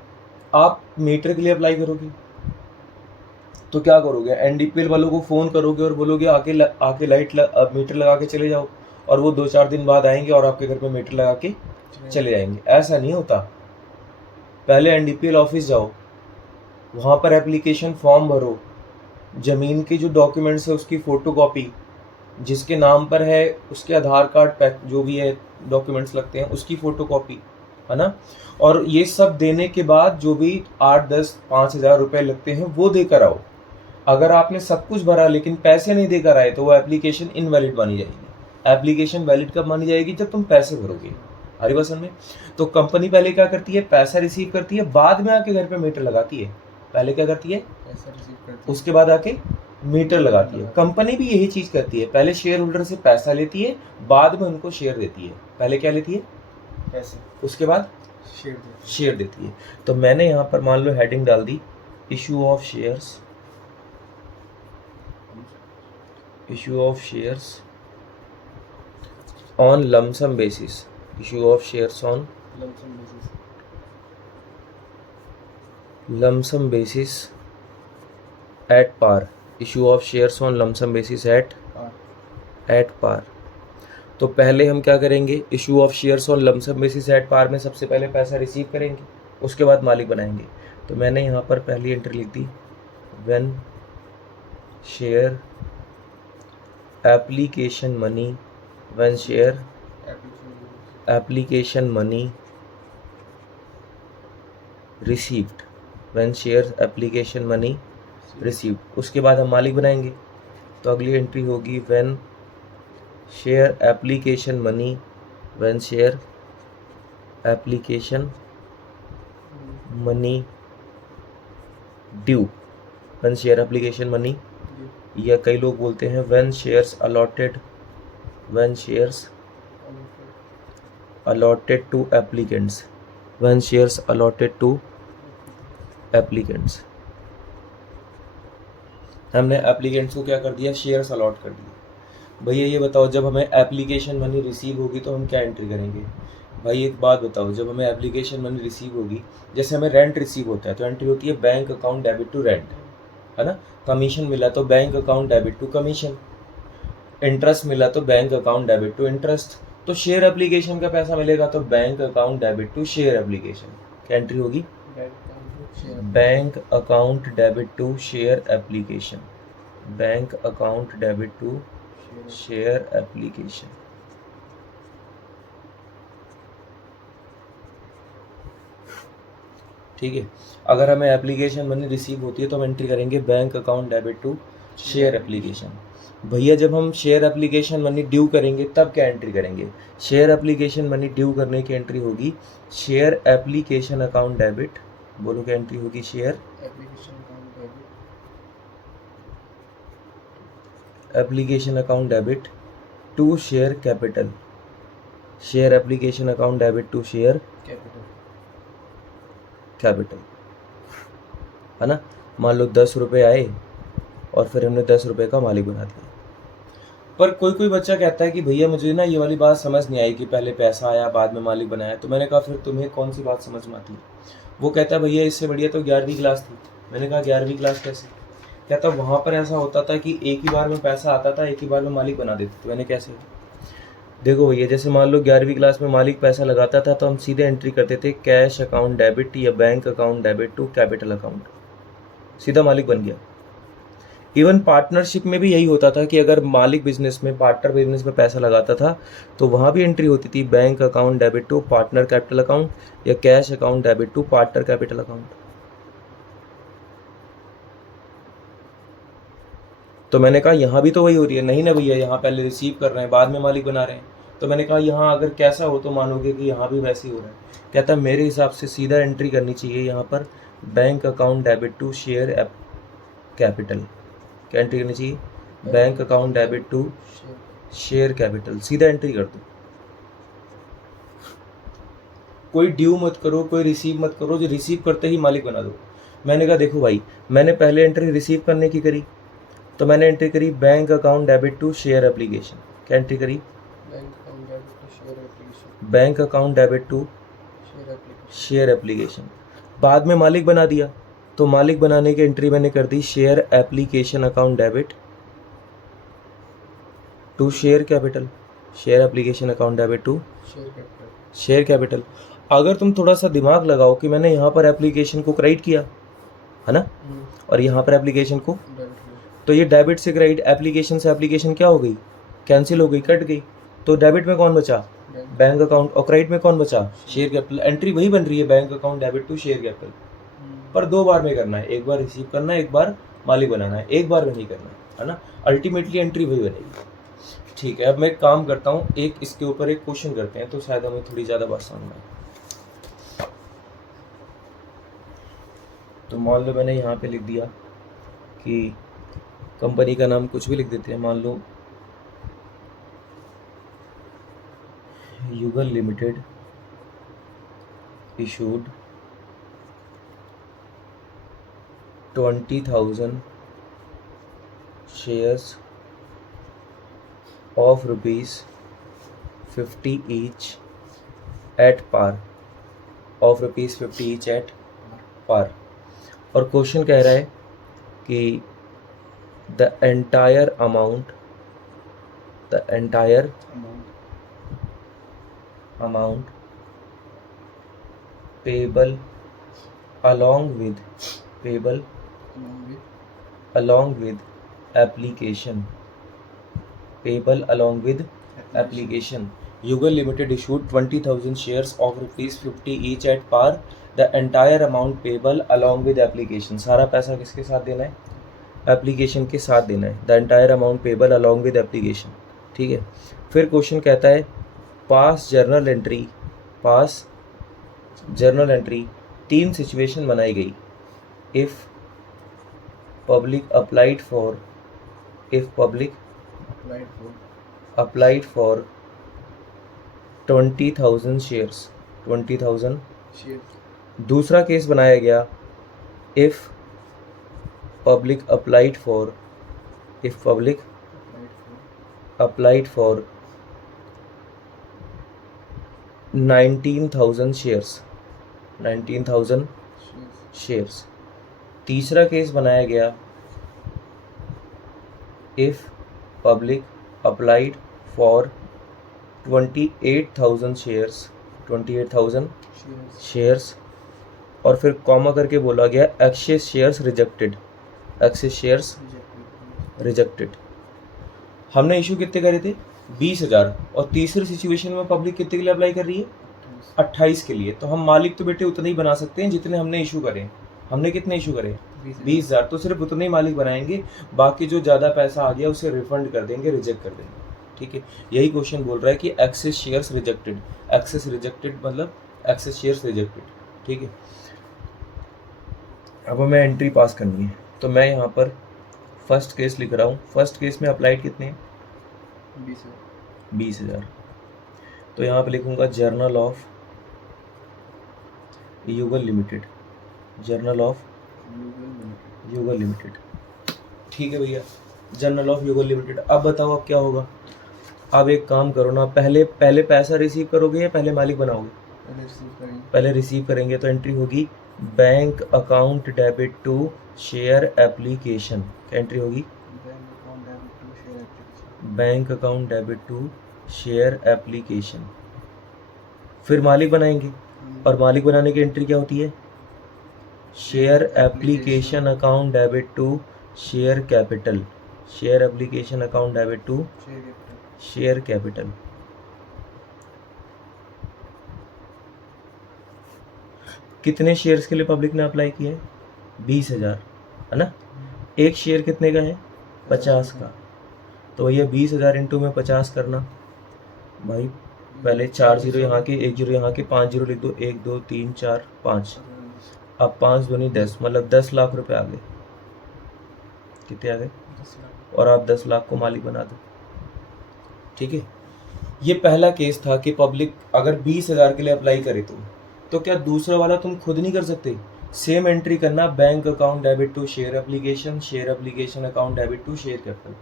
आप मीटर के लिए अप्लाई करोगे, तो क्या करोगे, एनडीपीएल वालों को फ़ोन करोगे और बोलोगे आके लाइट मीटर लगा के चले जाओ, और वो 2-4 दिन बाद आएंगे और आपके घर पे मीटर लगा के चले जाएंगे। ऐसा नहीं होता। पहले एनडीपीएल ऑफिस जाओ, वहाँ पर एप्लीकेशन फॉर्म भरो, ज़मीन के जो डॉक्यूमेंट्स है उसकी फ़ोटोकॉपी, जिसके नाम पर है उसके आधार कार्ड जो भी है डॉक्यूमेंट्स लगते हैं उसकी फ़ोटोकॉपी, है ना। और ये सब देने के बाद जो भी 8-10-5 हज़ार रुपये लगते हैं वो देकर आओ। अगर आपने सब कुछ भरा लेकिन पैसे नहीं देकर आए तो वो एप्लीकेशन इनवैलिड मानी जाएगी। एप्लीकेशन वैलिड कब मानी जाएगी, जब तुम पैसे भरोगे। हरी बात समझ में। तो कंपनी पहले क्या करती है, पैसा रिसीव करती है, बाद में आके घर पे मीटर लगाती है। पहले क्या करती है, पैसा रिसीव करती है, उसके बाद आके मीटर लगाती है। कंपनी भी यही चीज करती है, पहले शेयर होल्डर से पैसा लेती है, बाद में उनको शेयर देती है। पहले क्या लेती है, पैसे, उसके बाद शेयर देती है। तो मैंने यहाँ पर मान लो हेडिंग डाल दी issue of shares, issue of shares on lump sum basis, issue of shares on lump sum basis at par, issue of shares on lump sum basis at par. तो पहले हम क्या करेंगे, issue of shares on lump sum basis at par में सबसे पहले पैसा receive करेंगे, उसके बाद मालिक बनाएंगे। तो मैंने यहाँ पर पहली एंट्री लिख दी, when share application money, when share application money received, when share application money received. उसके बाद हम मालिक बनाएंगे। तो अगली एंट्री होगी when share application money, when share application money due, when share application money, या कई लोग बोलते हैं when shares allotted, when shares allotted to applicants, when shares allotted to applicants। हमने एप्लीकेंट्स को क्या कर दिया, शेयर्स अलॉट कर दिए। भैया ये बताओ, जब हमें एप्लीकेशन मनी रिसीव होगी तो हम क्या एंट्री करेंगे। भाई एक बात बताओ, जब हमें एप्लीकेशन मनी रिसीव होगी, जैसे हमें रेंट रिसीव होता है तो एंट्री होती है bank account debit to rent, है ना। कमीशन मिला तो bank account debit to commission, interest मिला तो bank account debit to interest. तो शेयर एप्लीकेशन का पैसा मिलेगा तो bank account debit to share application, क्या एंट्री होगी, bank account debit to share application, bank account debit to share application. ठीक है। अगर हमें एप्लीकेशन मनी रिसीव होती है तो हम एंट्री करेंगे bank account debit to share application. भैया जब हम शेयर एप्लीकेशन मनी ड्यू करेंगे तब क्या एंट्री करेंगे, शेयर एप्लीकेशन मनी ड्यू करने की एंट्री होगी शेयर एप्लीकेशन अकाउंट डेबिट, बोलो क्या एंट्री होगी, share application account debit to share capital, share application account debit to share capital, है ना। मान लो 10 रुपये आए और फिर हमने 10 रुपये का मालिक बना दिया। पर कोई कोई बच्चा कहता है कि भैया मुझे ना ये वाली बात समझ नहीं आई कि पहले पैसा आया बाद में मालिक बनाया। तो मैंने कहा फिर तुम्हें कौन सी बात समझ में आती है। वो कहता है भैया इससे बढ़िया तो 11वीं क्लास थी। मैंने कहा 11वीं क्लास कैसे, कहता वहाँ पर ऐसा होता था कि एक ही बार में पैसा आता था, एक ही बार में मालिक बना देते थे। मैंने कैसे, देखो भैया जैसे मान लो 11वीं क्लास में मालिक पैसा लगाता था तो हम सीधे एंट्री करते थे कैश अकाउंट डेबिट या bank account debit to capital account, सीधा मालिक बन गया। इवन पार्टनरशिप में भी यही होता था कि अगर मालिक बिजनेस में, पार्टनर बिजनेस में पैसा लगाता था तो वहाँ भी एंट्री होती थी bank account debit to partner capital account या cash account debit to partner capital account. तो मैंने कहा यहाँ भी तो वही हो रही है। नहीं ना भैया, यहाँ पहले रिसीव कर रहे हैं बाद में मालिक बना रहे हैं। तो मैंने कहा यहाँ अगर कैसा हो तो मानोगे कि यहाँ भी वैसे ही हो रहा है। कहता है मेरे हिसाब से सीधा एंट्री करनी चाहिए यहाँ पर bank account debit to share capital. क्या एंट्री करनी चाहिए? Bank account debit to share capital, सीधा एंट्री कर दो। कोई ड्यू मत करो, कोई रिसीव मत करो, जो रिसीव करते ही मालिक बना दो। मैंने कहा देखो भाई, मैंने पहले एंट्री रिसीव करने की करी, तो मैंने एंट्री करी bank account debit to share application. क्या एंट्री करी? Bank account debit to share application. बाद में मालिक बना दिया, तो मालिक बनाने की एंट्री मैंने कर दी share application account debit to share capital. Share application account debit to share capital. अगर तुम थोड़ा सा दिमाग लगाओ कि मैंने यहाँ पर एप्लीकेशन को क्रेडिट किया है ना, और यहाँ पर एप्लीकेशन को, तो ये डेबिट से क्रेडिट, एप्लीकेशन से एप्लीकेशन क्या हो गई? कैंसिल हो गई, कट गई। तो डेबिट में कौन बचा? Bank account. और क्रेडिट में कौन बचा? Share capital. एंट्री वही बन रही है bank account debit to share capital, पर 2 बार में करना है। एक बार रिसीव करना है, एक बार मालिक बनाना है, एक बार में नहीं करना है ना। अल्टीमेटली एंट्री वही बनेगी। ठीक है, अब मैं एक काम करता हूँ, एक इसके ऊपर एक क्वेश्चन करते हैं तो शायद हमें थोड़ी ज़्यादा बात समझ में आए। तो मान लो मैंने यहाँ पे लिख दिया कि कंपनी का नाम कुछ भी लिख देते हैं, मान लो युगल limited issued 20,000 shares of ₹50 each at par, of ₹50 each at par। और क्वेश्चन कह रहा है कि the entire amount payable along with application, payable along with application। Yugal Limited issued 20,000 shares of ₹50 each at par, the entire amount payable along with application। सारा पैसा किसके साथ देना है? एप्लीकेशन के साथ देना है। the entire amount payable along with application। ठीक है, फिर क्वेश्चन कहता है पास जर्नल एंट्री 3 सिचुएशन बनाई गई। If public applied for 20,000 shares, 20,000। दूसरा केस बनाया गया if public applied for 19,000 shares. तीसरा केस बनाया गया if public applied for 28,000 shares. और फिर कॉमा करके बोला गया एक्सेस शेयर्स रिजेक्टेड। हमने इशू कितने करे थे? 20,000। और तीसरी सिचुएशन में पब्लिक कितने के लिए अप्लाई कर रही है? 28 के लिए। तो हम मालिक तो बेटे उतने ही बना सकते हैं जितने हमने इशू करे। हमने कितने इशू करे? 20,000। तो सिर्फ उतने ही मालिक बनाएंगे, बाकी जो ज़्यादा पैसा आ गया उसे रिफंड कर देंगे, रिजेक्ट कर देंगे। ठीक है, यही क्वेश्चन बोल रहा है कि excess shares rejected. Excess rejected मतलब एक्सेस शेयर्स रिजेक्टेड। ठीक है, अब हमें एंट्री पास करनी है। तो मैं यहाँ पर फर्स्ट केस लिख रहा हूँ। फर्स्ट केस में अप्लाइड कितने हैं? 20,000। तो यहाँ पे लिखूँगा जर्नल ऑफ युगल लिमिटेड। ठीक है भैया, जर्नल ऑफ युगल लिमिटेड। अब बताओ अब क्या होगा? अब एक काम करो ना, पहले पैसा रिसीव करोगे या पहले मालिक बनाओगे? पहले रिसीव करेंगे। तो एंट्री होगी bank account debit to share application. Entry होगी bank account debit to share application. फिर मालिक बनाएंगे, और मालिक बनाने की एंट्री क्या होती है? Share application account debit to share capital, share application account debit to share capital share capital. कितने शेयर्स के लिए पब्लिक ने अप्लाई किया है? 20,000, है ना। एक शेयर कितने का है? 50 का। तो भैया 20,000 इंटू में 50 करना भाई, पहले 4 जीरो यहाँ के, 1 जीरो यहाँ के, 5 जीरो लिख दो, 1 2 3 4 5। अब 5 दूनी 10, मतलब 10 लाख रुपए आ गए। कितने आ गए? 10 लाख। और आप 10 लाख को मालिक बना दो। ठीक है, ये पहला केस था कि पब्लिक अगर 20,000 के लिए अप्लाई करे तो क्या दूसरा वाला तुम खुद नहीं कर सकते? सेम एंट्री करना, bank account debit to share application account debit to share capital.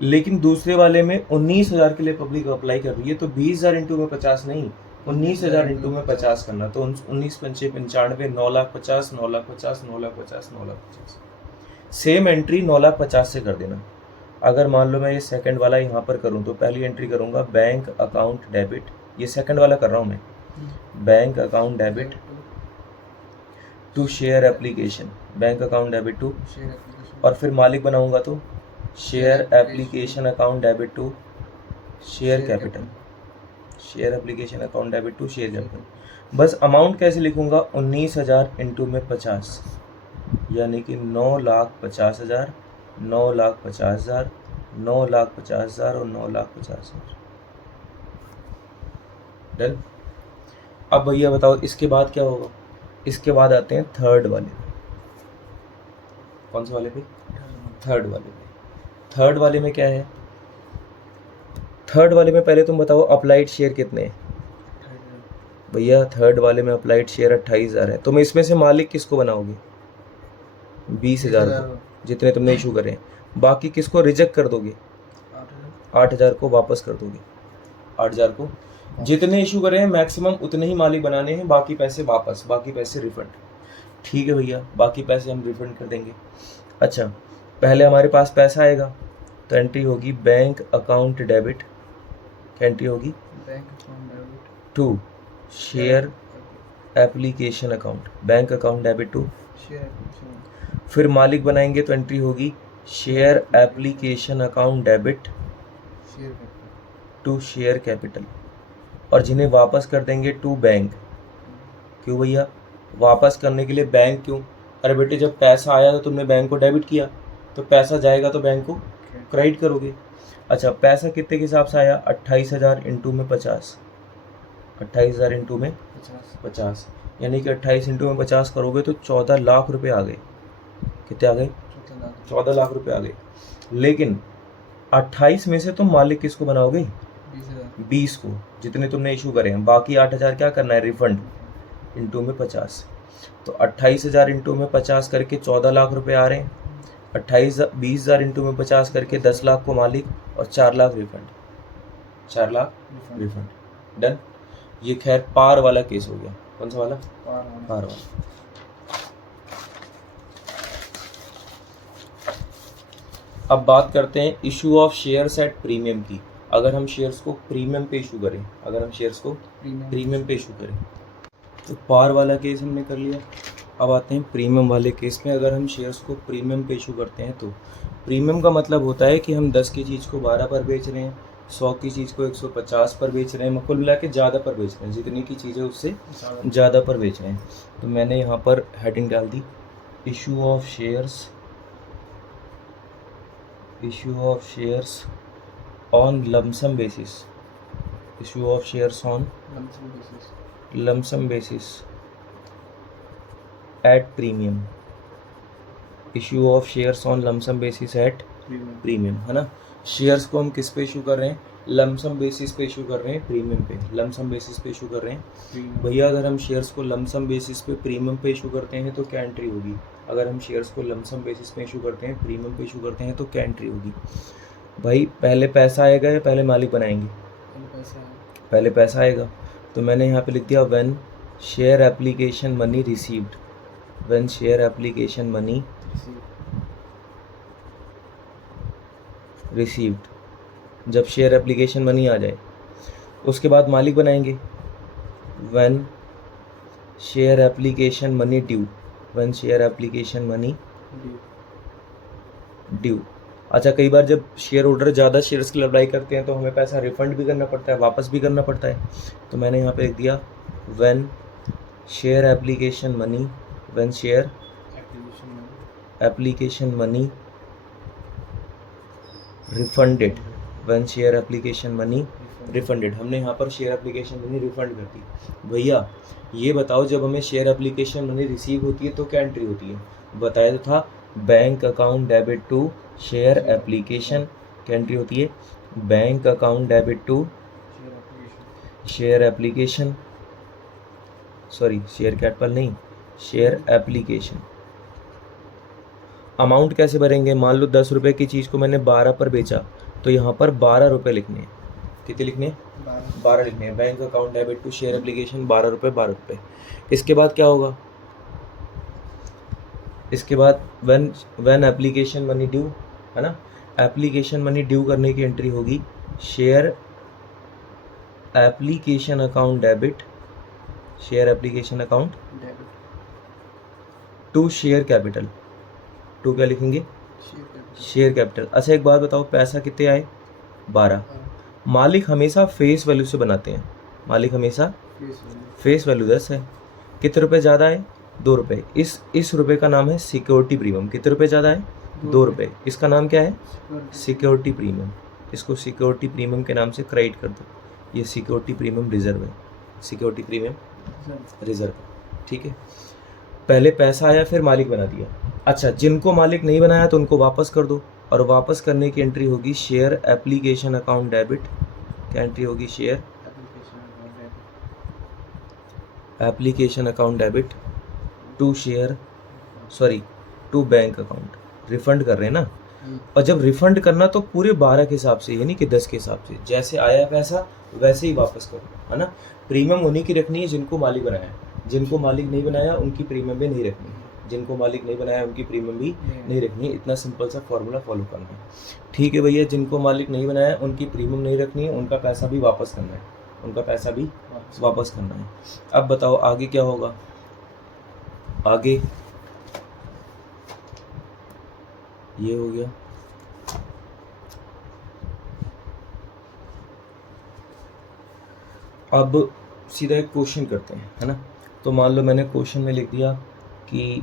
लेकिन दूसरे वाले में 19,000 के लिए पब्लिक अप्लाई कर रही है, तो 20,000 इंटू में 50 नहीं, 19,000 इंटू में 50 करना। तो 19 पंचे 95, 9,50,000, 9,50,000, 9,50,000, 9,50,000। सेम एंट्री 9,50,000 से कर देना। अगर मान लो मैं ये सेकंड वाला यहाँ पर करूँ तो पहली एंट्री करूँगा बैंक अकाउंट डेबिट, ये सेकंड वाला कर रहा हूँ मैं, bank account debit to share application, bank account debit to, share application और फिर मालिक बनाऊंगा तो share application account debit to share capital, share application account debit to share capital. बस अमाउंट कैसे लिखूंगा? 19,000 इंटू में 50, यानी कि 9,50,000, 9,50,000, 9,50,000 और 9,50,000। डन। अब भैया बताओ इसके बाद क्या होगा? इसके बाद आते हैं थर्ड वाले पे। कौन से वाले पे? थर्ड वाले पे। थर्ड वाले में क्या है? थर्ड वाले में पहले तुम बताओ अप्लाइड शेयर कितने हैं? भैया थर्ड वाले में अप्लाइड शेयर 28,000 है। तुम इसमें से मालिक किसको बनाओगे? 20,000 को, जितने तुमने इशू करे। बाकी किसको रिजेक्ट कर दोगे? 8,000 को वापस कर दोगे। 8,000 को जितने इशू करे हैं मैक्सिमम उतने ही मालिक बनाने हैं, बाकी पैसे वापस, बाकी पैसे रिफंड। ठीक है भैया, बाकी पैसे हम रिफंड कर देंगे। अच्छा, पहले हमारे पास पैसा आएगा तो एंट्री होगी बैंक अकाउंट डेबिट, क्या एंट्री होगी? Bank account debit to share application account, bank account debit to, share application फिर मालिक बनाएंगे तो एंट्री होगी share application account debit share capital to share capital, और जिन्हें वापस कर देंगे टू बैंक। क्यों भैया वापस करने के लिए बैंक क्यों? अरे बेटे जब पैसा आया तो तुमने बैंक को डेबिट किया, तो पैसा जाएगा तो बैंक को क्रेडिट करोगे। अच्छा, पैसा कितने के हिसाब से आया? 28,000 इंटू में 50, 28,000 इंटू में 50, यानी कि 28 इंटू में 50 करोगे तो 14 लाख रुपए आ गए। कितने आ गए? 14 लाख रुपए आ गए। लेकिन 28 में से तुम मालिक किसको बनाओगे? 20 को, जितने तुमने इशू करे हैं। बाकी 8,000 क्या करना है? रिफंड, इंटू में 50। तो 28,000 इंटू में 50 करके 14 लाख रुपए आ रहे हैं। 20,000 इंटू में 50 करके 10 लाख को मालिक और 4 lakh refund, 4 lakh refund. Done. ये खैर पार वाला केस हो गया। कौन सा वाला? पार वाला। अब बात करते हैं issue of shares at premium की। अगर हम शेयर्स को प्रीमियम पे इशू करें, अगर हम शेयर्स को प्रीमियम पे इशू करें, तो पार वाला केस हमने कर लिया। अब आते हैं प्रीमियम वाले केस में। अगर हम शेयर्स को प्रीमियम पे इशू करते हैं तो प्रीमियम का मतलब होता है कि हम 10 की चीज़ को 12 पर बेच रहे हैं, 100 की चीज़ को 150 पर बेच रहे हैं, कुल मिला के ज़्यादा पर बेच रहे हैं, जितनी की चीज़ें उससे ज़्यादा पर बेच रहे हैं। तो मैंने यहाँ पर हेडिंग डाल दी issue of shares, issue of shares on lump sum basis, issue of shares on lump sum basis at premium, issue of shares on lump sum basis at premium, है ना। शेयर्स को हम किस पे इशू कर रहे हैं? लमसम बेसिस पे इशू कर रहे हैं, प्रीमियम पे, लमसम बेसिस पे इशू कर रहे हैं। भैया अगर हम शेयर्स को लमसम बेसिस पे प्रीमियम पे इशू करते हैं तो क्या एंट्री होगी? अगर हम शेयर्स को लमसम बेसिस पे इशू करते हैं, प्रीमियम पे इशू करते हैं तो क्या एंट्री होगी? भाई पहले पैसा आएगा या पहले मालिक बनाएंगे? पहले पैसा आएगा। तो मैंने यहाँ पे लिख दिया when share application money received, when share application money received, जब शेयर एप्लीकेशन मनी आ जाए। उसके बाद मालिक बनाएंगे when share application money due, when share application money due. अच्छा, कई बार जब शेयर होल्डर ज़्यादा शेयर्स के लिए अप्लाई करते हैं तो हमें पैसा रिफंड भी करना पड़ता है, वापस भी करना पड़ता है। तो मैंने यहाँ पे लिख दिया when share application money, when share application money application money refunded, when share application money refunded. हमने यहाँ पर शेयर एप्लीकेशन मनी रिफंड कर दी। भैया ये बताओ, जब हमें शेयर एप्लीकेशन मनी रिसीव होती है तो क्या एंट्री होती है? बताया तो था, bank account debit to share application. क्या एंट्री होती है? Bank account debit to share application share application, sorry share capital नहीं, शेयर एप्लीकेशन। अमाउंट कैसे भरेंगे? मान लो 10 रुपये की चीज़ को मैंने 12 पर बेचा, तो यहाँ पर 12 रुपये लिखने हैं। कितने लिखने हैं? 12 लिखने हैं। Bank account debit to share application 12 रुपये, 12 रुपये। इसके बाद क्या होगा? इसके बाद व्हेन एप्लीकेशन मनी ड्यू, है ना, एप्लीकेशन मनी ड्यू करने की एंट्री होगी share application account debit, share application account debit to share capital. To क्या लिखेंगे? Share capital share capital. अच्छा एक बात बताओ, पैसा कितने आए? 12। मालिक हमेशा फेस वैल्यू से बनाते हैं, मालिक हमेशा फीस वैल्यू फेस वैल्यू 10 है। कितने रुपए ज़्यादा है? 2 रुपये। इस रुपये का नाम है सिक्योरिटी प्रीमियम। कितने रुपये ज़्यादा है? 2 रुपये। इसका नाम क्या है? Security premium. इसको सिक्योरिटी प्रीमियम के नाम से क्रेडिट कर दो। ये सिक्योरिटी प्रीमियम रिजर्व है, सिक्योरिटी प्रीमियम रिजर्व, ठीक है। पहले पैसा आया, फिर मालिक बना दिया। अच्छा, जिनको मालिक नहीं बनाया तो उनको वापस कर दो, और वापस करने की एंट्री होगी शेयर एप्लीकेशन अकाउंट डेबिट। क्या एंट्री होगी? Share application account debit to share, sorry to bank account. Refund कर रहे हैं ना, और जब रिफंड करना तो पूरे 12 के हिसाब से, यानी कि 10 के हिसाब से। जैसे आया पैसा वैसे ही वापस करो, है ना। प्रीमियम उन्हीं की रखनी है जिनको मालिक बनाया है, जिनको मालिक नहीं बनाया उनकी प्रीमियम भी नहीं रखनी है, जिनको मालिक नहीं बनाया उनकी प्रीमियम भी नहीं रखनी है। इतना सिंपल सा फॉर्मूला फॉलो करना है, ठीक है भैया। जिनको मालिक नहीं बनाया उनकी प्रीमियम नहीं रखनी है, उनका पैसा भी वापस करना है, उनका पैसा भी वापस करना है। अब बताओ आगे क्या होगा? आगे ये हो गया। अब सीधा एक क्वेश्चन करते हैं, है ना। तो मान लो मैंने क्वेश्चन में लिख दिया कि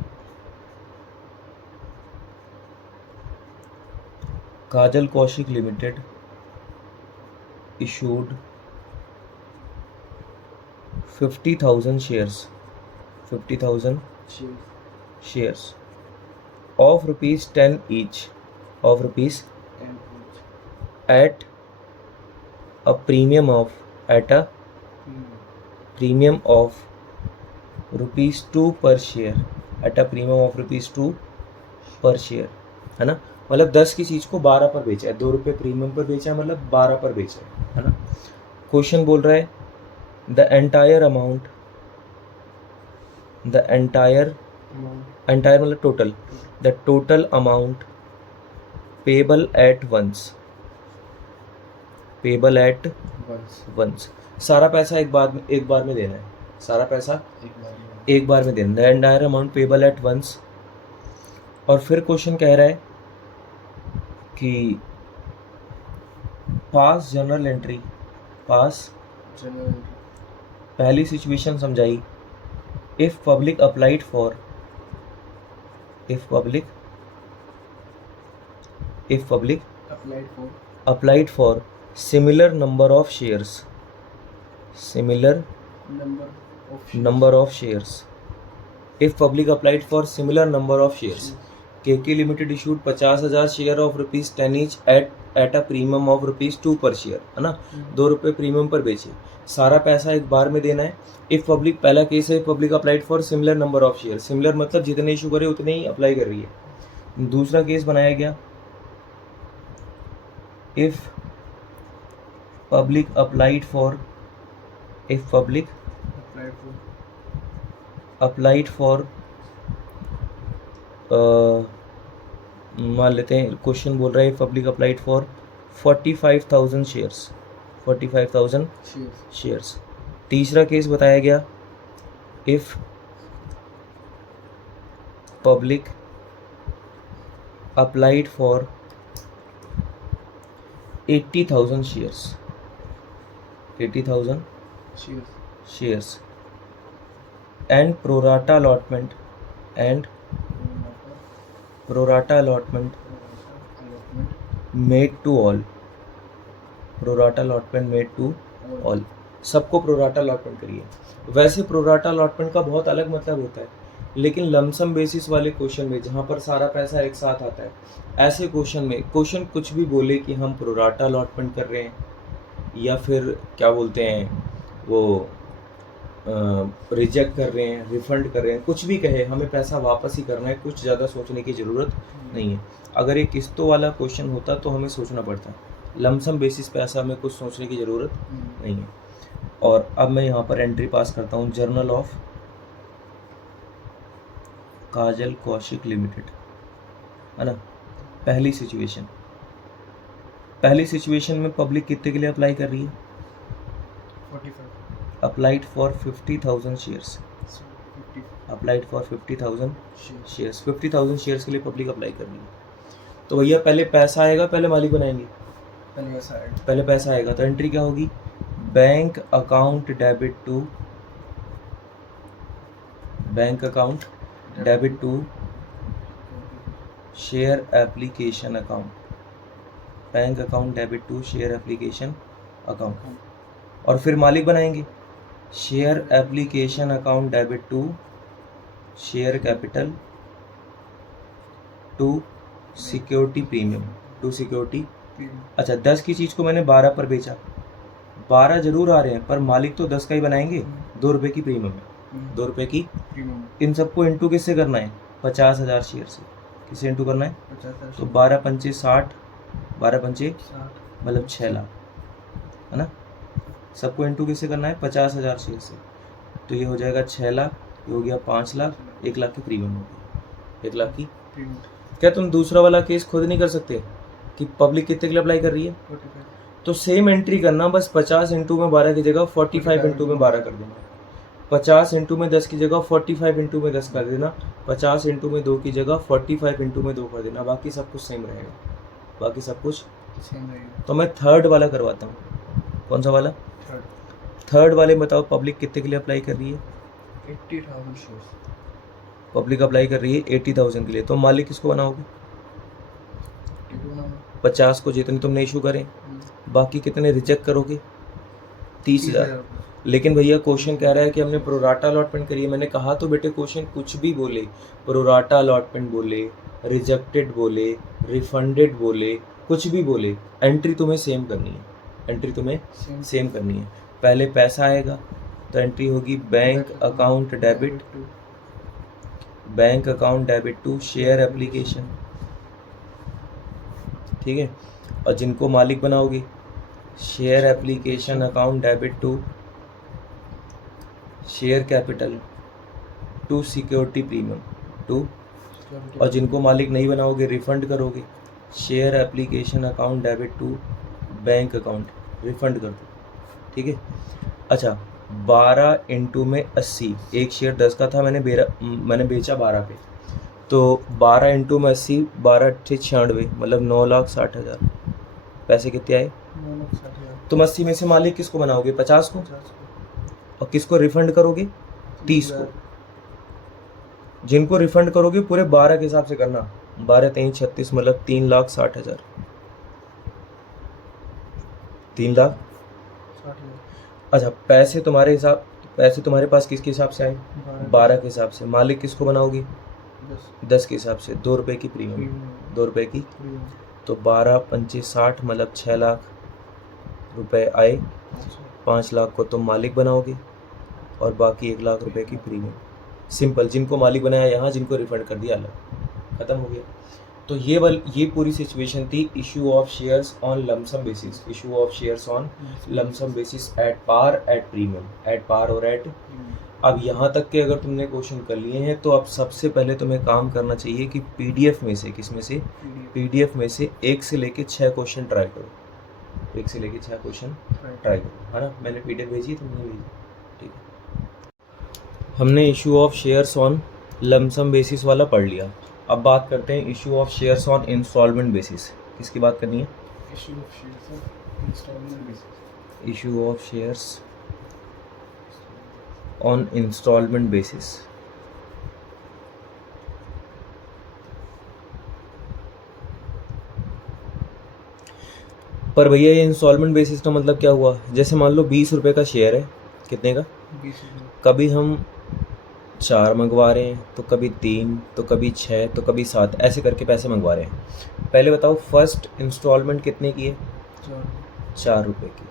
Kajal Kaushik limited issued 50,000 shares, 50,000 shares of rupees 10 each, of rupees at a premium of, at a premium of rupees 2 per share, at a premium of rupees 2 per share, है ना। मतलब 10 की चीज़ को 12 पर बेचा है, 2 रुपये प्रीमियम पर बेचा है, मतलब 12 पर बेचा है ना। क्वेश्चन बोल रहा है the entire amount, the entire मतलब total, the total amount payable at once, payable at once. सारा पैसा एक बार में देना है, सारा पैसा एक बार में देना। The entire amount payable at once. और फिर क्वेश्चन कह रहा है कि पास जनरल एंट्री, पास पहली सिचुएशन समझाई। If public applied for, if public applied for similar number of shares, similar number of shares, if public applied for similar number of shares, KK Limited issued 50,000 share of rupees 10 each at a premium of rupees 2 per share, है ना। 2 रुपये premium पर बेचे, सारा पैसा एक बार में देना है। इफ पब्लिक, पहला केस है public applied for similar number of share, similar मतलब जितने इशू करे उतने ही अप्लाई कर रही है। दूसरा केस बनाया गया if public applied for, if public applied for, मान लेते हैं क्वेश्चन बोल रहा है public applied for 45,000 shares, 45,000 shares. तीसरा केस बताया गया if public applied for 80,000 shares, 80,000 share shares and prorata allotment allotment made to all, prorata allotment made to all, सबको प्रोराटा अलॉटमेंट करिए। वैसे प्रोराटा अलॉटमेंट का बहुत अलग मतलब होता है, लेकिन लमसम बेसिस वाले क्वेश्चन में जहाँ पर सारा पैसा एक साथ आता है, ऐसे क्वेश्चन में क्वेश्चन कुछ भी बोले कि हम प्रोराटा अलॉटमेंट कर रहे हैं या फिर क्या बोलते हैं वो रिजेक्ट कर रहे हैं, रिफंड कर रहे हैं, कुछ भी कहे, हमें पैसा वापस ही करना है, कुछ ज़्यादा सोचने की ज़रूरत नहीं है। अगर ये किस्तों वाला क्वेश्चन होता तो हमें सोचना पड़ता, लमसम बेसिस पे ऐसा हमें कुछ सोचने की ज़रूरत नहीं है। और अब मैं यहाँ पर एंट्री पास करता हूँ, journal of Kajal Kaushik limited, है ना। पहली सिचुएशन में पब्लिक कितने के लिए अप्लाई कर रही है? 45 applied for 50,000 shares, 50 applied for 50,000 share shares, 50,000 shares के लिए पब्लिक अप्लाई कर रही है। तो भैया पहले पैसा आएगा, पहले मालिक बनाएंगे, पहले ऐसा ऐड पहले पैसा आएगा। तो एंट्री क्या होगी? Bank account debit to, bank account debit to share application account, bank account debit to share application account. और फिर मालिक बनाएंगे, share application account debit to share capital to security premium, to security. अच्छा, 10 की चीज़ को मैंने 12 पर बेचा, 12 जरूर आ रहे हैं पर मालिक तो 10 का ही बनाएंगे, 2 रुपये की प्रीमियम है, 2 रुपये की। प्रीमियम इन सबको इंटू किससे करना है? 50,000 शेयर से। किससे इंटू करना है? 50,000 तो 12 पंचे 60, 12 पंचे 60 मतलब 6 लाख, है ना। सबको इंटू किससे करना है? 50,000 शेयर से। तो ये हो जाएगा 6 लाख, ये हो गया 5 लाख, 1 लाख की प्रीमियम हो गई, 1 लाख की। प्रीमियम क्या तुम दूसरा वाला केस खुद नहीं कर सकते कि पब्लिक कितने के लिए अप्लाई कर रही है? 45 तो सेम एंट्री करना, बस 50 इंटू में 12 की जगह 45 इंटू में 12 कर देना, 50 इंटू में 10 की जगह 45 इंटू में 10 कर देना, 50 इंटू में 2 की जगह 45 इंटू में 2 कर देना, बाकी सब कुछ सेम रहेगा, बाकी सब कुछ। सेम रहेगा। तो मैं थर्ड वाला करवाता हूँ। कौन सा वाला? थर्ड वाले में बताओ पब्लिक कितने के लिए अप्लाई कर रही है? 80,000 शेयर्स पब्लिक अप्लाई कर रही है 80,000 के लिए। तो मालिक किसको बनाओगे? 50 50 को जितने तुमने इशू करें, बाकी कितने रिजेक्ट करोगे? 30,000। लेकिन भैया क्वेश्चन कह रहा है कि हमने प्रोराटा अलॉटमेंट करी है। मैंने कहा तो बेटे क्वेश्चन कुछ भी बोले, प्रोराटा अलॉटमेंट बोले, रिजेक्टेड बोले, रिफंडेड बोले, कुछ भी बोले, एंट्री तुम्हें सेम करनी है, एंट्री तुम्हें सेम करनी है। पहले पैसा आएगा तो एंट्री होगी bank account debit, bank account debit to share application, ठीक है। और जिनको मालिक बनाओगे, share application account debit to share capital to security premium to. और जिनको मालिक नहीं बनाओगे, रिफंड करोगे, share application account debit to bank account, refund कर दो, ठीक है। अच्छा, 12 इंटू में 80, एक शेयर 10 का था, मैंने बेचा 12 पे, तो 12 इंटू में 80, 12 × 96 मतलब 9,60,000। पैसे कितने आए? 9,60,000। तुम 80 में से मालिक किसको बनाओगे? 50 को। और किसको रिफंड करोगे? 30 को। जिनको रिफंड करोगे पूरे 12 के हिसाब से करना, 12 × 3 = 36 मतलब 3,60,000, 3,60,000। अच्छा, पैसे तुम्हारे पास किसके हिसाब से आए? 12 के हिसाब से। मालिक किसको बनाओगे? 10 के हिसाब से। 2 रुपये की प्रीमियम, 2 रुपये की। तो 12 पंचे 60 मतलब 6 लाख रुपए आए, 5 लाख को तुम मालिक बनाओगे और बाकी 1 लाख रुपए की प्रीमियम। सिंपल, जिनको मालिक बनाया यहाँ, जिनको रिफंड कर दिया अलग, खत्म हो गया। तो ये पूरी सिचुएशन थी issue of shares on lump sum basis, issue of shares on lump sum basis at par, at premium, at par और एट। अब यहाँ तक के अगर तुमने क्वेश्चन कर लिए हैं तो अब सबसे पहले तुम्हें काम करना चाहिए कि पीडीएफ में से, किसमें से? पीडीएफ में से 1 से लेके 6 क्वेश्चन ट्राई करो, 1 से लेके 6 क्वेश्चन ट्राई करो, है ना। मैंने पीडीएफ भेजी है, तुमने भेजी, ठीक है। हमने issue of shares on lump sum basis वाला पढ़ लिया। अब बात करते हैं issue of shares on instalment basis. किसकी बात करनी है? Issue of shares on installment basis. Issue of shares on instalment basis. पर भैया ये इंस्टॉलमेंट बेसिस का मतलब क्या हुआ? जैसे मान लो 20 रुपये का शेयर है, कितने का? 20 रुपये। कभी हम 4 मंगवा रहे हैं, तो कभी 3, तो कभी 6, तो कभी 7, ऐसे करके पैसे मंगवा रहे हैं। पहले बताओ फर्स्ट इंस्टॉलमेंट कितने की है? 4 रुपये की।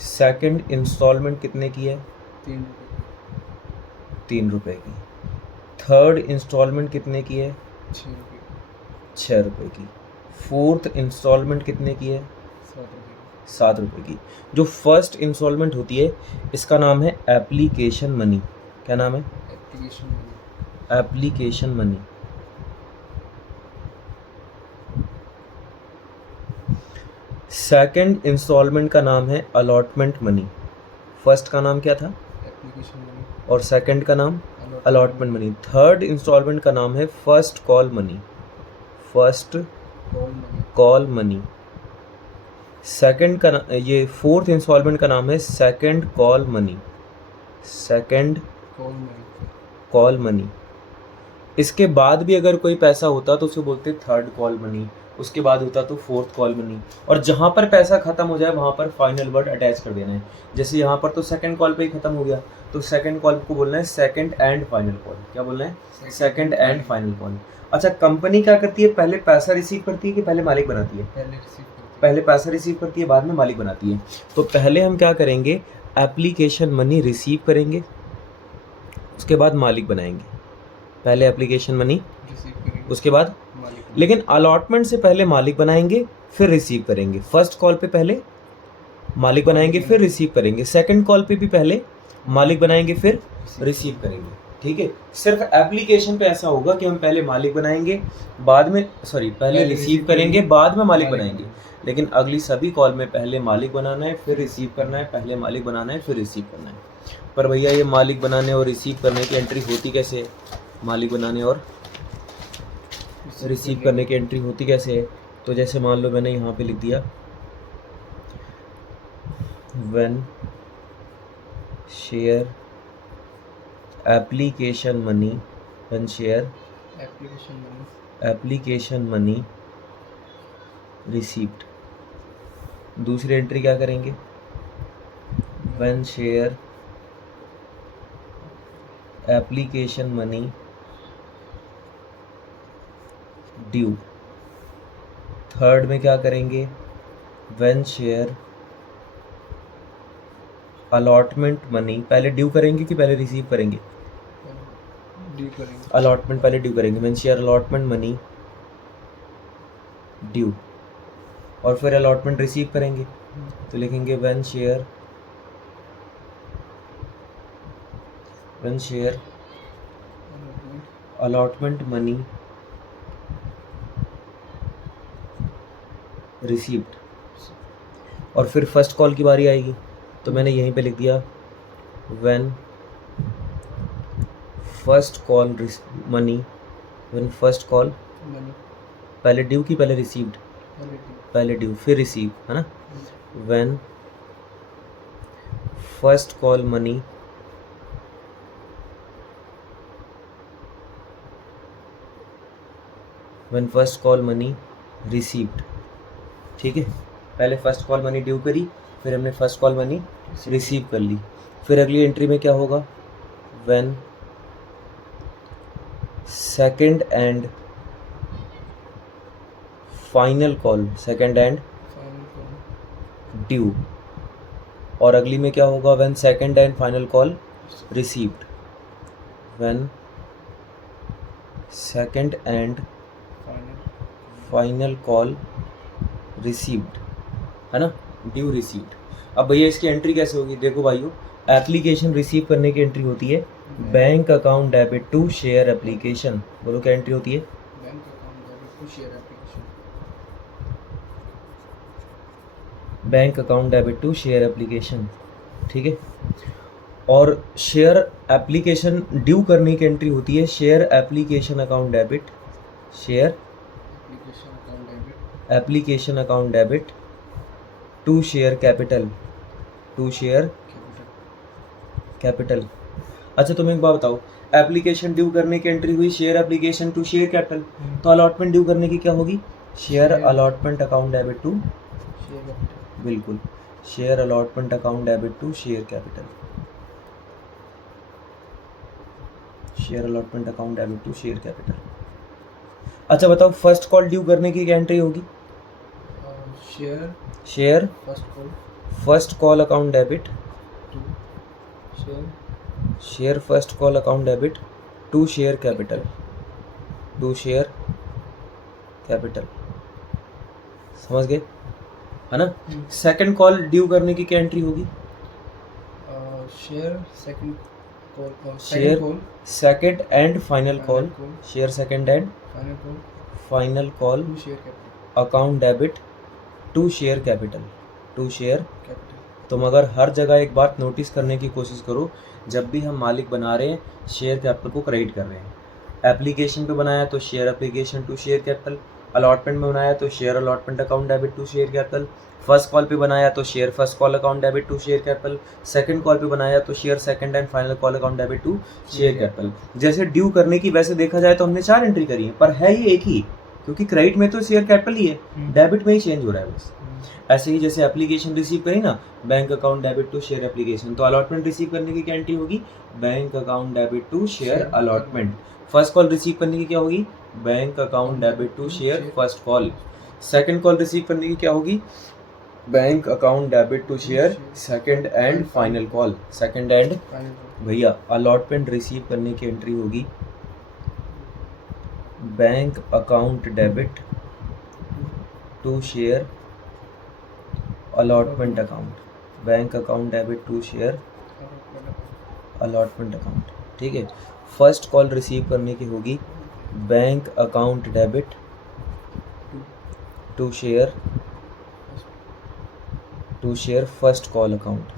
सेकंड इंस्टॉलमेंट कितने की है? 3 रुपये। 3 रुपये की। थर्ड इंस्टॉलमेंट कितने की है? 6 रुपये। 6 रुपये की। फोर्थ इंस्टॉलमेंट कितने की है? 7 रुपये। 7 रुपये की। जो फर्स्ट इंस्टॉलमेंट होती है इसका नाम है एप्लीकेशन मनी। क्या नाम है? Application money. Application money. Second instalment का नाम है अलॉटमेंट मनी। फर्स्ट का नाम क्या था? Application money. और सेकंड का नाम अलॉटमेंट मनी। थर्ड इंस्टॉलमेंट का नाम है first call money. First call money. Call money. Second का ये फोर्थ इंस्टॉलमेंट का नाम है second call money. Second call money. Call money. इसके बाद भी अगर कोई पैसा होता तो उसे बोलते थर्ड कॉल मनी, उसके बाद होता तो फोर्थ कॉल मनी। और जहाँ पर पैसा खत्म हो जाए वहाँ पर फाइनल वर्ड अटैच कर देना है। जैसे यहाँ पर तो सेकंड कॉल पे ही खत्म हो गया, तो सेकंड कॉल को बोलना है सेकंड एंड फाइनल कॉल। क्या बोलना है? Second and final call. अच्छा, कंपनी क्या करती है? पहले पैसा रिसीव करती है कि पहले मालिक बनाती है? पहले रिसीव करती है। पहले पैसा रिसीव करती है, बाद में मालिक बनाती है। तो पहले हम क्या करेंगे? एप्लीकेशन मनी रिसीव करेंगे, उसके बाद मालिक बनाएंगे। पहले एप्लीकेशन मनी, रिसीव करेंगे, उसके बाद मालिक। लेकिन अलॉटमेंट से पहले मालिक बनाएंगे फिर रिसीव करेंगे। फर्स्ट कॉल पे पहले मालिक बनाएंगे फिर रिसीव करेंगे। सेकंड कॉल पे भी पहले मालिक बनाएंगे फिर रिसीव करेंगे। ठीक है, सिर्फ एप्लीकेशन पे ऐसा होगा कि हम पहले मालिक बनाएंगे, बाद में पहले रिसीव करेंगे, बाद में मालिक बनाएंगे। लेकिन अगली सभी कॉल में पहले मालिक बनाना है फिर रिसीव करना है, पहले मालिक बनाना है फिर रिसीव करना है। पर भैया ये मालिक बनाने और रिसीव करने की एंट्री होती कैसे है? मालिक बनाने और रिसीव करने की एंट्री होती कैसे है? तो जैसे मान लो मैंने यहाँ पे लिख दिया when share application money, when share application money received. दूसरी एंट्री क्या करेंगे? When share application money due. Third में क्या करेंगे? When share allotment money. पहले ड्यू करेंगे कि पहले रिसीव करेंगे? ड्यू करेंगे। अलॉटमेंट पहले ड्यू करेंगे। When share allotment money due, और फिर अलॉटमेंट रिसीव करेंगे तो लिखेंगे when share allotment money received. और फिर फर्स्ट कॉल की बारी आएगी तो मैंने यहीं पे लिख दिया when first call money, when first call money. पहले ड्यू की पहले रिसीव्ड? पहले ड्यू फिर रिसीव, है ना? When first call money received. ठीक है, पहले फर्स्ट कॉल मनी ड्यू करी, फिर हमने फर्स्ट कॉल मनी रिसीव कर ली। फिर अगली एंट्री में क्या होगा? When second and final call, second and due. और अगली में क्या होगा? When second and final call received. When second and final call received, है ना? Due received. अब भैया इसकी एंट्री कैसे होगी? देखो भाइयों, एप्लीकेशन रिसीव करने की एंट्री होती है bank account debit to share application. बोलो क्या एंट्री होती है? Bank account debit to share application. Bank account debit to share application. ठीक है, और शेयर एप्लीकेशन ड्यू करने की एंट्री होती है share application account debit, share application account debit application account debit to share capital, to share capital capital. अच्छा तुम एक बात बताओ, एप्लीकेशन ड्यू करने की एंट्री हुई share application to share capital, तो अलॉटमेंट ड्यू करने की क्या होगी, share share- allotment account debit to, share capital बिल्कुल share allotment account debit to share capital, share allotment account debit to share capital. अच्छा बताओ फर्स्ट कॉल ड्यू करने की क्या एंट्री होगी, share share first call first call account debit, to share share first call account debit to share capital, to share capital. समझ गए है ना। सेकंड कॉल ड्यू करने की क्या एंट्री होगी, share second call share call second and final call, call share second and final call final call to share capital account debit to share capital, to share. Capital तुम अगर हर जगह एक बात notice करने की कोशिश करो, जब भी हम मालिक बना रहे हैं शेयर कैपिटल को क्रेडिट कर रहे हैं, एप्लीकेशन पे बनाया तो share application to share capital, allotment में बनाया तो share allotment account debit to share capital, first call पे बनाया तो share first call account debit to share capital, second call पे बनाया तो share second and final call account debit to share capital. जैसे ड्यू करने की वैसे देखा जाए तो हमने 4 एंट्री करी है, पर है ये एक ही, क्योंकि क्रेडिट में तो शेयर कैपिटल ही है, डेबिट में ही चेंज हो रहा है बस। ऐसे ही जैसे एप्लीकेशन रिसीव करी ना, bank account debit to share application, तो अलॉटमेंट रिसीव करने की क्या एंट्री होगी, bank account debit to share allotment. First call receive करने की क्या होगी, bank account debit to share first call. Second call receive करने की क्या होगी, bank account debit to share second and final call, second and. Final call भैया allotment receive करने की एंट्री होगी bank account debit to share allotment account, bank account debit to share allotment account. ठीक है। फर्स्ट कॉल रिसीव करने की होगी bank account debit to share first call account.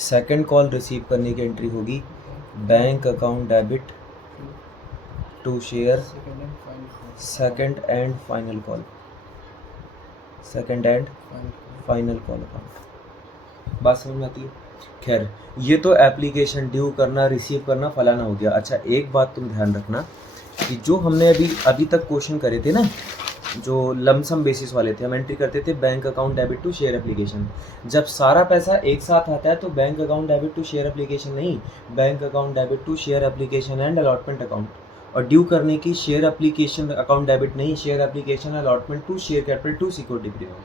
Second call receive करने की एंट्री होगी bank account debit to share second and final call second and final call final call account. बात समझ में आती है। खैर ये तो एप्लीकेशन ड्यू करना रिसीव करना फलाना हो गया। अच्छा एक बात तुम ध्यान रखना कि जो हमने अभी तक क्वेश्चन करे थे ना, जो लमसम बेसिस वाले थे, हम एंट्री करते थे bank account debit to share application. जब सारा पैसा एक साथ आता है तो bank account debit to share application नहीं, bank account debit to share application and allotment account. और ड्यू करने की शेयर एप्लीकेशन अकाउंट डेबिट नहीं, share application allotment to share capital to security premium.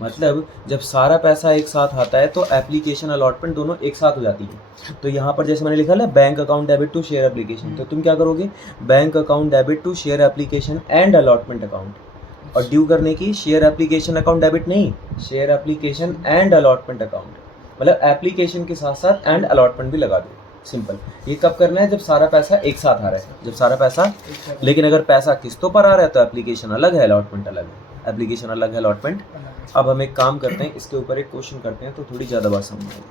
मतलब जब सारा पैसा एक साथ आता है तो एप्लीकेशन अलॉटमेंट दोनों एक साथ हो जाती है। तो यहाँ पर जैसे मैंने लिखा ना bank account debit to share application, तो तुम क्या करोगे, bank account debit to share application and allotment account. और ड्यू करने की शेयर एप्लीकेशन अकाउंट डेबिट नहीं, share application and allotment account. मतलब एप्लीकेशन के साथ साथ एंड अलॉटमेंट भी लगा दो। सिंपल। ये कब करना है, जब सारा पैसा एक साथ आ रहा है, जब सारा पैसा। लेकिन अगर पैसा किस्तों पर आ रहा है तो एप्लीकेशन अलग है, अलॉटमेंट अलग है। एप्लीकेशन अलग है, अलॉटमेंट। अब हम एक काम करते हैं, इसके ऊपर एक क्वेश्चन करते हैं तो थोड़ी ज़्यादा बात समझ आएगी।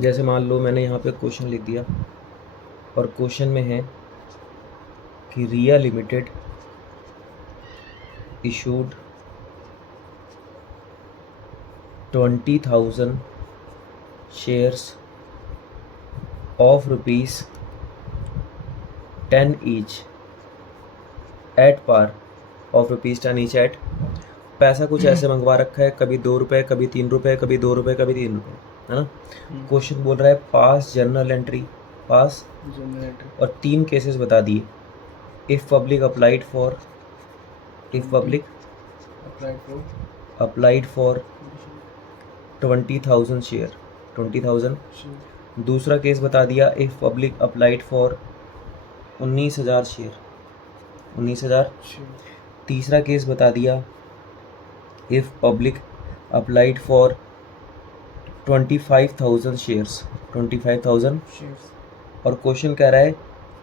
जैसे मान लो मैंने यहाँ पे क्वेश्चन लिख दिया और क्वेश्चन में है कि रिया limited issued 20,000 shares of ₹10 each at par of ₹10 each at। पैसा कुछ ऐसे मंगवा रखा है, कभी 2 रुपये, कभी 3 रुपये, कभी 2 रुपये, कभी 3 रुपये, है ना। क्वेश्चन बोल रहा है पास जर्नल एंट्री, पास और 3 केसेस बता दिए। If public applied for, if public applied for 20,000 share, 20,000। दूसरा केस बता दिया if public applied for 19,000 share, 19,000। तीसरा केस बता दिया if public applied for 25,000 shares, 25,000। और क्वेश्चन कह रहा है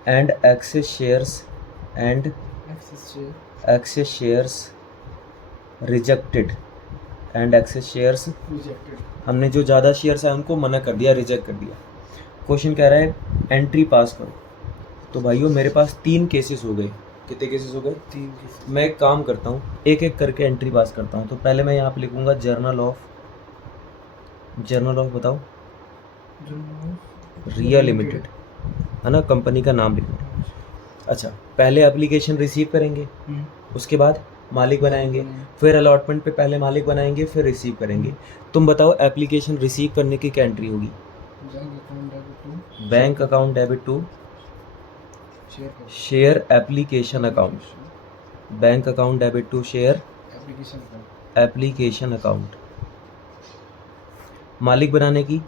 and excess shares and excess shares rejected and excess shares rejected. हमने जो ज़्यादा शेयर्स है उनको मना कर दिया, रिजेक्ट कर दिया। क्वेश्चन कह रहा है एंट्री पास करो। तो भाइयों मेरे पास 3 केसेस हो गए। कितने केसेस हो गए? 3 केसेस। मैं एक काम करता हूँ, एक एक करके एंट्री पास करता हूँ। तो पहले मैं यहाँ पे लिखूँगा जर्नल ऑफ बताओ रिया लिमिटेड, है ना, कंपनी का नाम लिखना। अच्छा, पहले एप्लीकेशन रिसीव करेंगे, उसके बाद मालिक बनाएंगे, फिर अलॉटमेंट पे पहले मालिक बनाएंगे, फिर रिसीव करेंगे। तुम बताओ एप्लीकेशन रिसीव करने की क्या एंट्री होगी? Bank account debit to share application account, bank account debit to share application account. मालिक बनाने की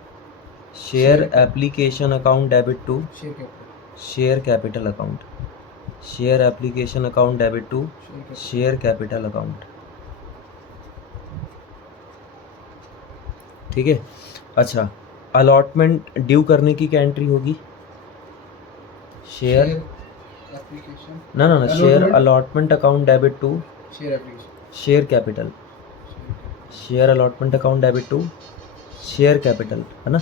share application account debit to share capital account, share application account debit to share capital account. ठीक है। अच्छा, allotment due करने की क्या entry होगी? शेयर एप्लीकेशन ना share allotment account debit to share application share capital, share allotment account debit to share capital, है ना।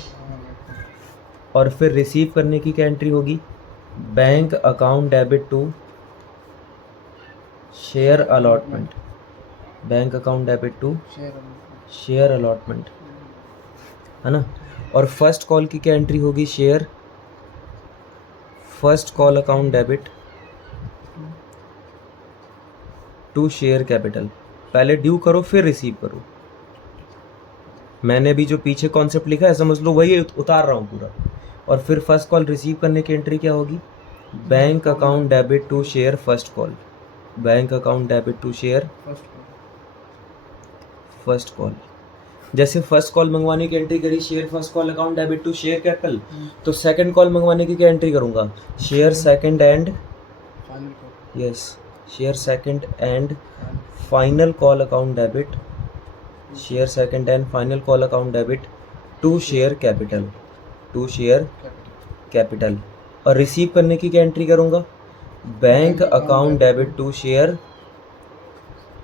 और फिर रिसीव करने की क्या एंट्री होगी? Bank account debit to share allotment, bank account debit to share allotment, है ना। और फर्स्ट कॉल की क्या एंट्री होगी? Share first call account debit to share capital. पहले ड्यू करो फिर रिसीव करो। मैंने भी जो पीछे कॉन्सेप्ट लिखा है समझ लो, वही उतार रहा हूँ पूरा। और फिर फर्स्ट कॉल रिसीव करने की एंट्री क्या होगी? Bank account debit to share first call, bank account debit to share first call. जैसे फर्स्ट कॉल मंगवाने की एंट्री करी share first call account debit to share capital, तो सेकंड कॉल मंगवाने की क्या एंट्री करूंगा? Share second and yes share second and final call account debit, share second and final call account debit to share capital, to share capital. और receive करने की क्या entry करूंगा? Bank account debit to share,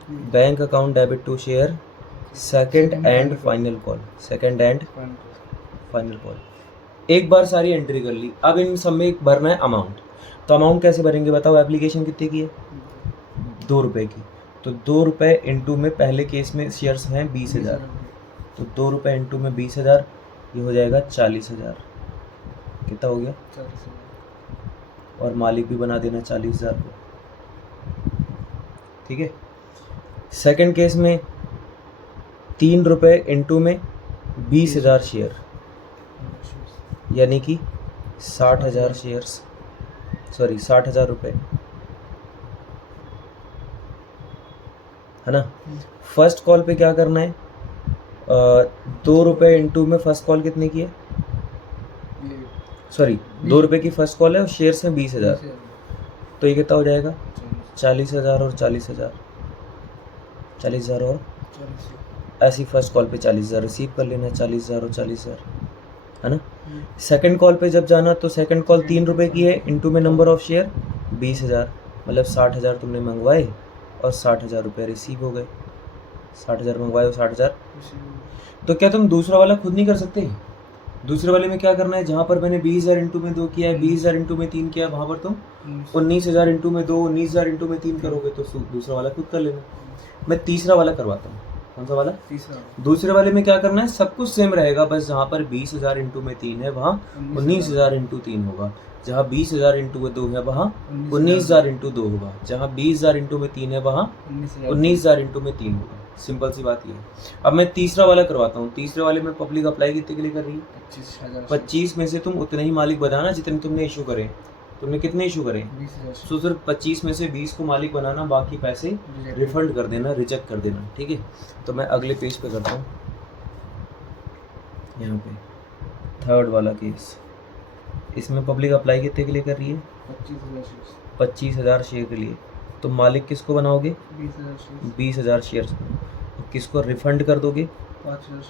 bank account debit to share second and final call, second and final call. एक बार सारी entry कर ली। अब इन सब में भरना है अमाउंट। तो अमाउंट कैसे भरेंगे बताओ? एप्लीकेशन कितने की है? 2 रुपये की। तो 2 रुपये इंटू में पहले केस में शेयर्स हैं 20,000, तो 2 रुपये इंटू में 20,000, ये हो जाएगा 40,000। कितना हो गया? और मालिक भी बना देना 40,000 को। ठीक है। सेकंड केस में 3 रुपये इंटू में 20,000 शेयर, यानी कि 60,000 शेयर्स, सॉरी 60,000 रुपये, है ना। फर्स्ट कॉल पे क्या करना है? 2 रुपये इंटू में फर्स्ट कॉल कितने की है? सॉरी 2 रुपये की फर्स्ट कॉल है और शेयर्स हैं 20,000, तो ये कितना हो जाएगा? 40,000 और 40,000, 40,000 और ऐसी फर्स्ट कॉल पे 40,000 रिसीव कर लेना, 40,000 और 40,000, है ना। सेकंड कॉल पे जब जाना तो सेकंड कॉल 3 रुपये की है, इंटू में नंबर ऑफ शेयर 20,000, मतलब 60,000 तुमने मंगवाए और 60,000 रुपये रिसीव हो गए। 60,000 मंगवाए और 60,000। तो क्या तुम दूसरा वाला खुद नहीं कर सकते? दूसरे वाले में क्या करना है? जहाँ पर मैंने 20,000 इंटू में 2 किया है, 20,000 इंटू में 3 किया है, वहाँ पर तुम 19,000 इंटू में 2, 19,000 इंटू में 3 करोगे, तो दूसरा वाला खुद कर लेना। मैं तीसरा वाला करवाता हूँ। कौन सा वाला? तीसरा। दूसरे वाले में क्या करना है? सब कुछ सेम रहेगा, बस जहाँ पर 20,000 इंटू में 3 है वहाँ 19,000 इंटू 3 होगा, जहाँ 20,000 इंटू में 2 है वहाँ 19,000 इंटू 2 होगा, जहाँ 20,000 इंटू में 3 है वहाँ 19,000 इंटू में 3 होगा। सिंपल सी बात ये है। अब मैं तीसरा वाला करवाता हूँ। तीसरे वाले में पब्लिक अप्लाई कितने के लिए कर रही है? 25 में से तुम उतने ही मालिक बनाना जितने तुमने इशू करे। तुमने कितने इशू करे? 20,000। तो सिर्फ 25 में से 20 को मालिक बनाना, बाकी पैसे रिफंड कर देना, रिजेक्ट कर देना। ठीक है। तो मैं अगले पेज पे करता हूँ, यहाँ पे थर्ड वाला केस। इसमें पब्लिक अप्लाई कितने के लिए कर रही है? 25,000 शेयर के लिए। तो मालिक किसको बनाओगे? 20,000 शेयर्स को। किसको रिफंड कर दोगे?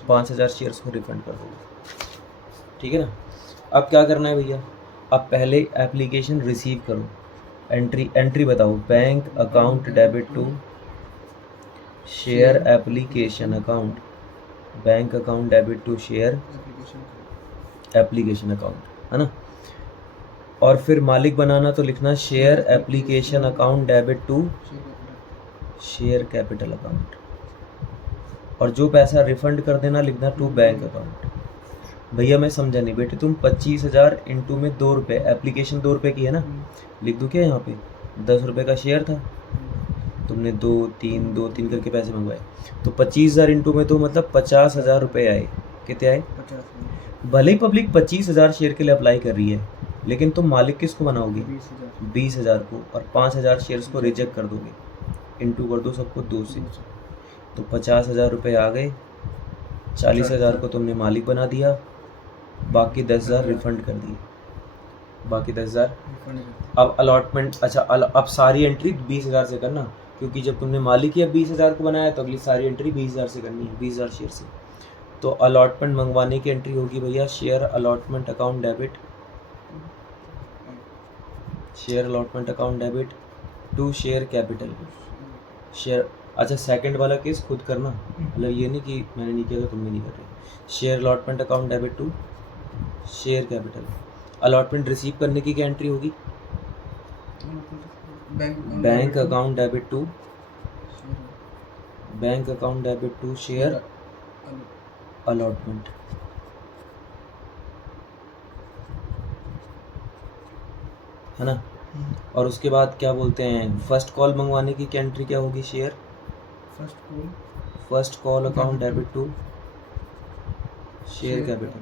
5,000 शेयर्स को रिफंड कर दोगे। ठीक है ना। अब क्या करना है भैया? अब पहले एप्लीकेशन रिसीव करो। एंट्री बताओ, bank account debit to share application account, bank account debit to share application account, है ना। और फिर मालिक बनाना तो लिखना share application account debit to share capital account, और जो पैसा रिफंड कर देना लिखना टू बैंक अकाउंट। भैया मैं समझा नहीं बेटे, तुम 25,000 इंटू में 2 रुपये, एप्लीकेशन 2 रुपये की है ना, लिख दो क्या यहाँ पे, 10 रुपये का शेयर था, तुमने 2-3 करके पैसे मंगवाए, तो 25,000 इंटू में 2 मतलब 50,000 रुपये आए। कितने आए? 50,000 भले ही पब्लिक 25,000 शेयर के लिए अप्लाई कर रही है, लेकिन तुम मालिक किसको बनाओगे? 20,000 20,000 को, और 5,000 शेयर्स को रिजेक्ट कर दोगे, इंटू कर दो सबको 2 से, तो 50,000 रुपये आ गए। 40,000 को तुमने मालिक बना दिया, बाकी 10,000 रिफंड कर दिए, बाकी 10,000। अब अलॉटमेंट, अच्छा अब सारी एंट्री 20,000 से करना, क्योंकि जब तुमने मालिक ही अब 20,000 को बनाया तो अगली सारी एंट्री 20,000 से करनी है, 20,000 शेयर से। तो अलॉटमेंट मंगवाने की एंट्री होगी भैया share allotment account debit, share allotment account debit to share capital share. अच्छा सेकंड वाला केस खुद करना, मतलब ये नहीं कि मैंने नहीं किया तो तुम भी नहीं कर रहे। Share allotment account debit to share capital. Allotment receive करने की क्या एंट्री होगी? Bank account debit to bank account debit to share allotment, है ना। और उसके बाद क्या बोलते हैं, फर्स्ट कॉल मंगवाने की क्या एंट्री क्या होगी? Share first call account debit to share capital,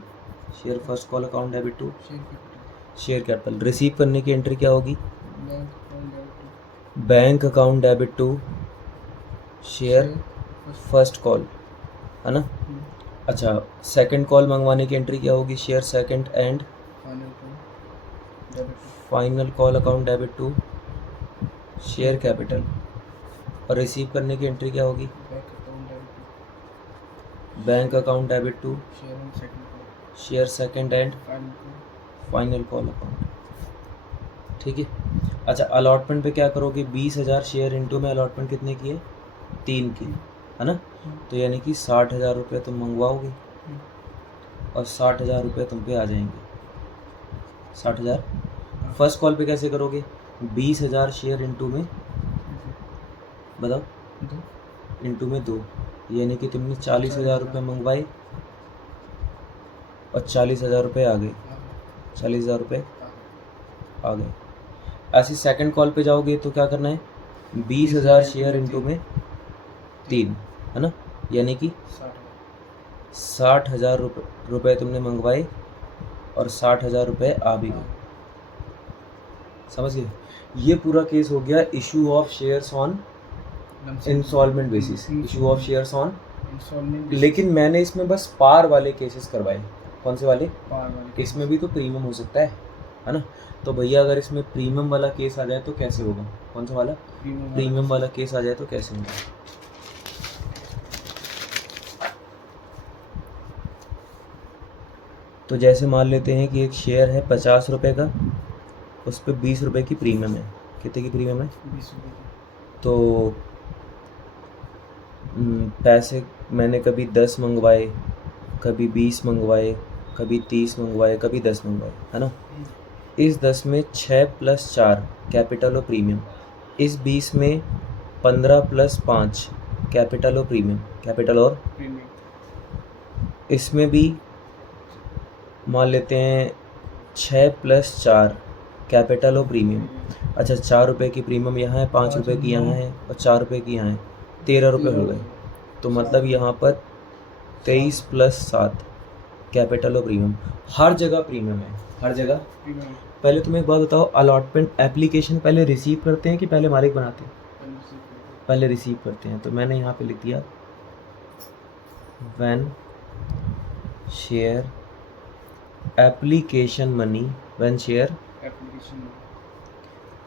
share first call account debit to share capital. Receive करने की एंट्री क्या होगी? Bank account debit to share first call, है ना। अच्छा सेकंड कॉल मंगवाने की एंट्री क्या होगी? Share second and final call account debit to share capital. और रिसीव करने की एंट्री क्या होगी? Bank account debit to share second and final call account, ठीक है। अच्छा अलॉटमेंट पे क्या करोगे? 20,000 शेयर इंटू में अलॉटमेंट कितने की है? 3 की, है ना। तो यानी कि 60,000 रुपये तुम मंगवाओगे और 60,000 रुपये तुम पे आ जाएंगे। 60,000 फर्स्ट कॉल पे कैसे करोगे? 20,000 शेयर इंटू में, बताओ, इंटू में 2, यानी कि तुमने 40,000 रुपये मंगवाए और 40,000 रुपये आ गए, 40,000 रुपये आ गए। ऐसे सेकंड कॉल पे जाओगे तो क्या करना है? 20,000 शेयर इंटू में 3, है ना, यानी कि 60,000 रुपये तुमने मंगवाए और 60,000 रुपये आ भी गए। समझ गए? ये पूरा केस हो गया issue of shares on instalment basis, issue of shares on. लेकिन मैंने इसमें बस पार वाले केसेस करवाए। कौन से वाले? इसमें भी तो प्रीमियम हो सकता है ना। तो भैया अगर इसमें प्रीमियम वाला केस आ जाए तो कैसे होगा? कौन सा वाला? प्रीमियम वाला केस आ जाए तो कैसे होगा? तो जैसे मान लेते हैं कि एक शेयर है 50 रुपये का, उस पर 20 रुपये की प्रीमियम है। कितने की प्रीमियम है? 20 रुपये। तो पैसे मैंने कभी 10 मंगवाए, कभी 20 मंगवाए, कभी 30 मंगवाए, कभी 10 मंगवाए, है ना। इस 10 में 6 + 4 कैपिटल और प्रीमियम, इस 20 में 15 + 5 कैपिटल और प्रीमियम, कैपिटल और इसमें भी मान लेते हैं 6 + 4 कैपिटल और प्रीमियम। अच्छा 4 रुपये की प्रीमियम यहाँ है, 5 रुपये की यहाँ है और 4 रुपये की यहाँ है, 13 रुपये हो गए। तो मतलब यहाँ पर 23 + 7 कैपिटल और प्रीमियम। हर जगह प्रीमियम है, हर जगह। पहले तुम एक बात बताओ, अलॉटमेंट एप्लीकेशन पहले रिसीव करते हैं कि पहले मालिक बनाते हैं? पहले रिसीव करते हैं। तो मैंने यहाँ पे लिख दिया when share application money, when share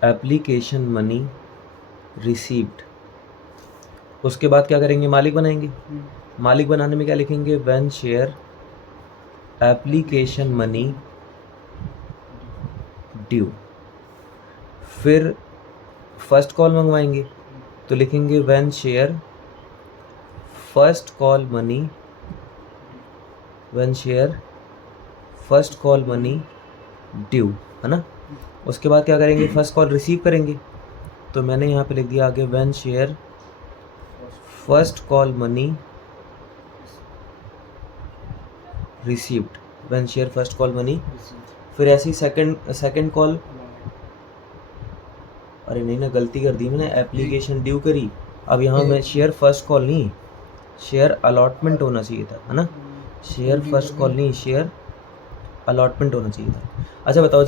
application money received. उसके बाद क्या करेंगे? मालिक बनाएंगे। मालिक बनाने में क्या लिखेंगे? When share application money due. फिर फर्स्ट कॉल मंगवाएंगे तो लिखेंगे when share first call money, when share first call money due, है ना। उसके बाद क्या करेंगे, फर्स्ट कॉल रिसीव करेंगे, तो मैंने यहाँ पे लिख दिया आगे when share first call money received, when share first call money. फिर ऐसे ही सेकंड कॉल, अरे नहीं ना, गलती कर दी मैंने, एप्लीकेशन ड्यू करी। अब यहाँ में शेयर फर्स्ट कॉल नहीं, शेयर अलॉटमेंट होना चाहिए था, है ना। शेयर फर्स्ट कॉल नहीं, शेयर अलॉटमेंट होना चाहिए था। अच्छा बताओ,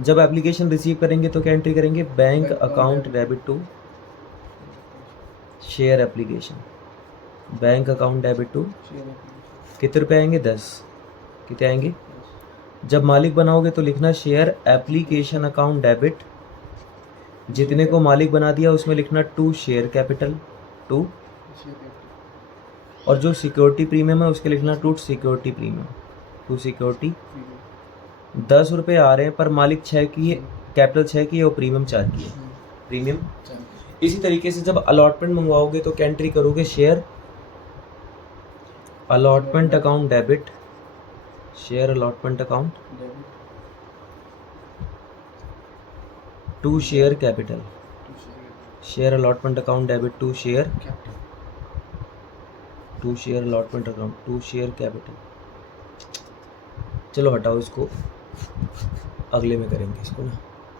जब एप्लीकेशन रिसीव करेंगे तो क्या एंट्री करेंगे, bank account debit to share application, bank account debit to, कितने रुपए आएंगे, 10, कितने आएंगे। जब मालिक बनाओगे तो लिखना शेयर एप्लीकेशन अकाउंट डेबिट, जितने को मालिक बना दिया उसमें लिखना टू शेयर कैपिटल टू, और जो सिक्योरिटी प्रीमियम है उसके लिखना to security premium, to security. 10 रुपये आ रहे हैं पर मालिक 6 की है, कैपिटल 6 की है और प्रीमियम 4 की है, प्रीमियम। इसी तरीके से जब अलॉटमेंट मंगवाओगे तो क्या एंट्री करोगे, share allotment account debit, share allotment account to share capital, share allotment account debit to share allotment account to share capital. चलो हटाओ इसको, अगले में करेंगे इसको ना।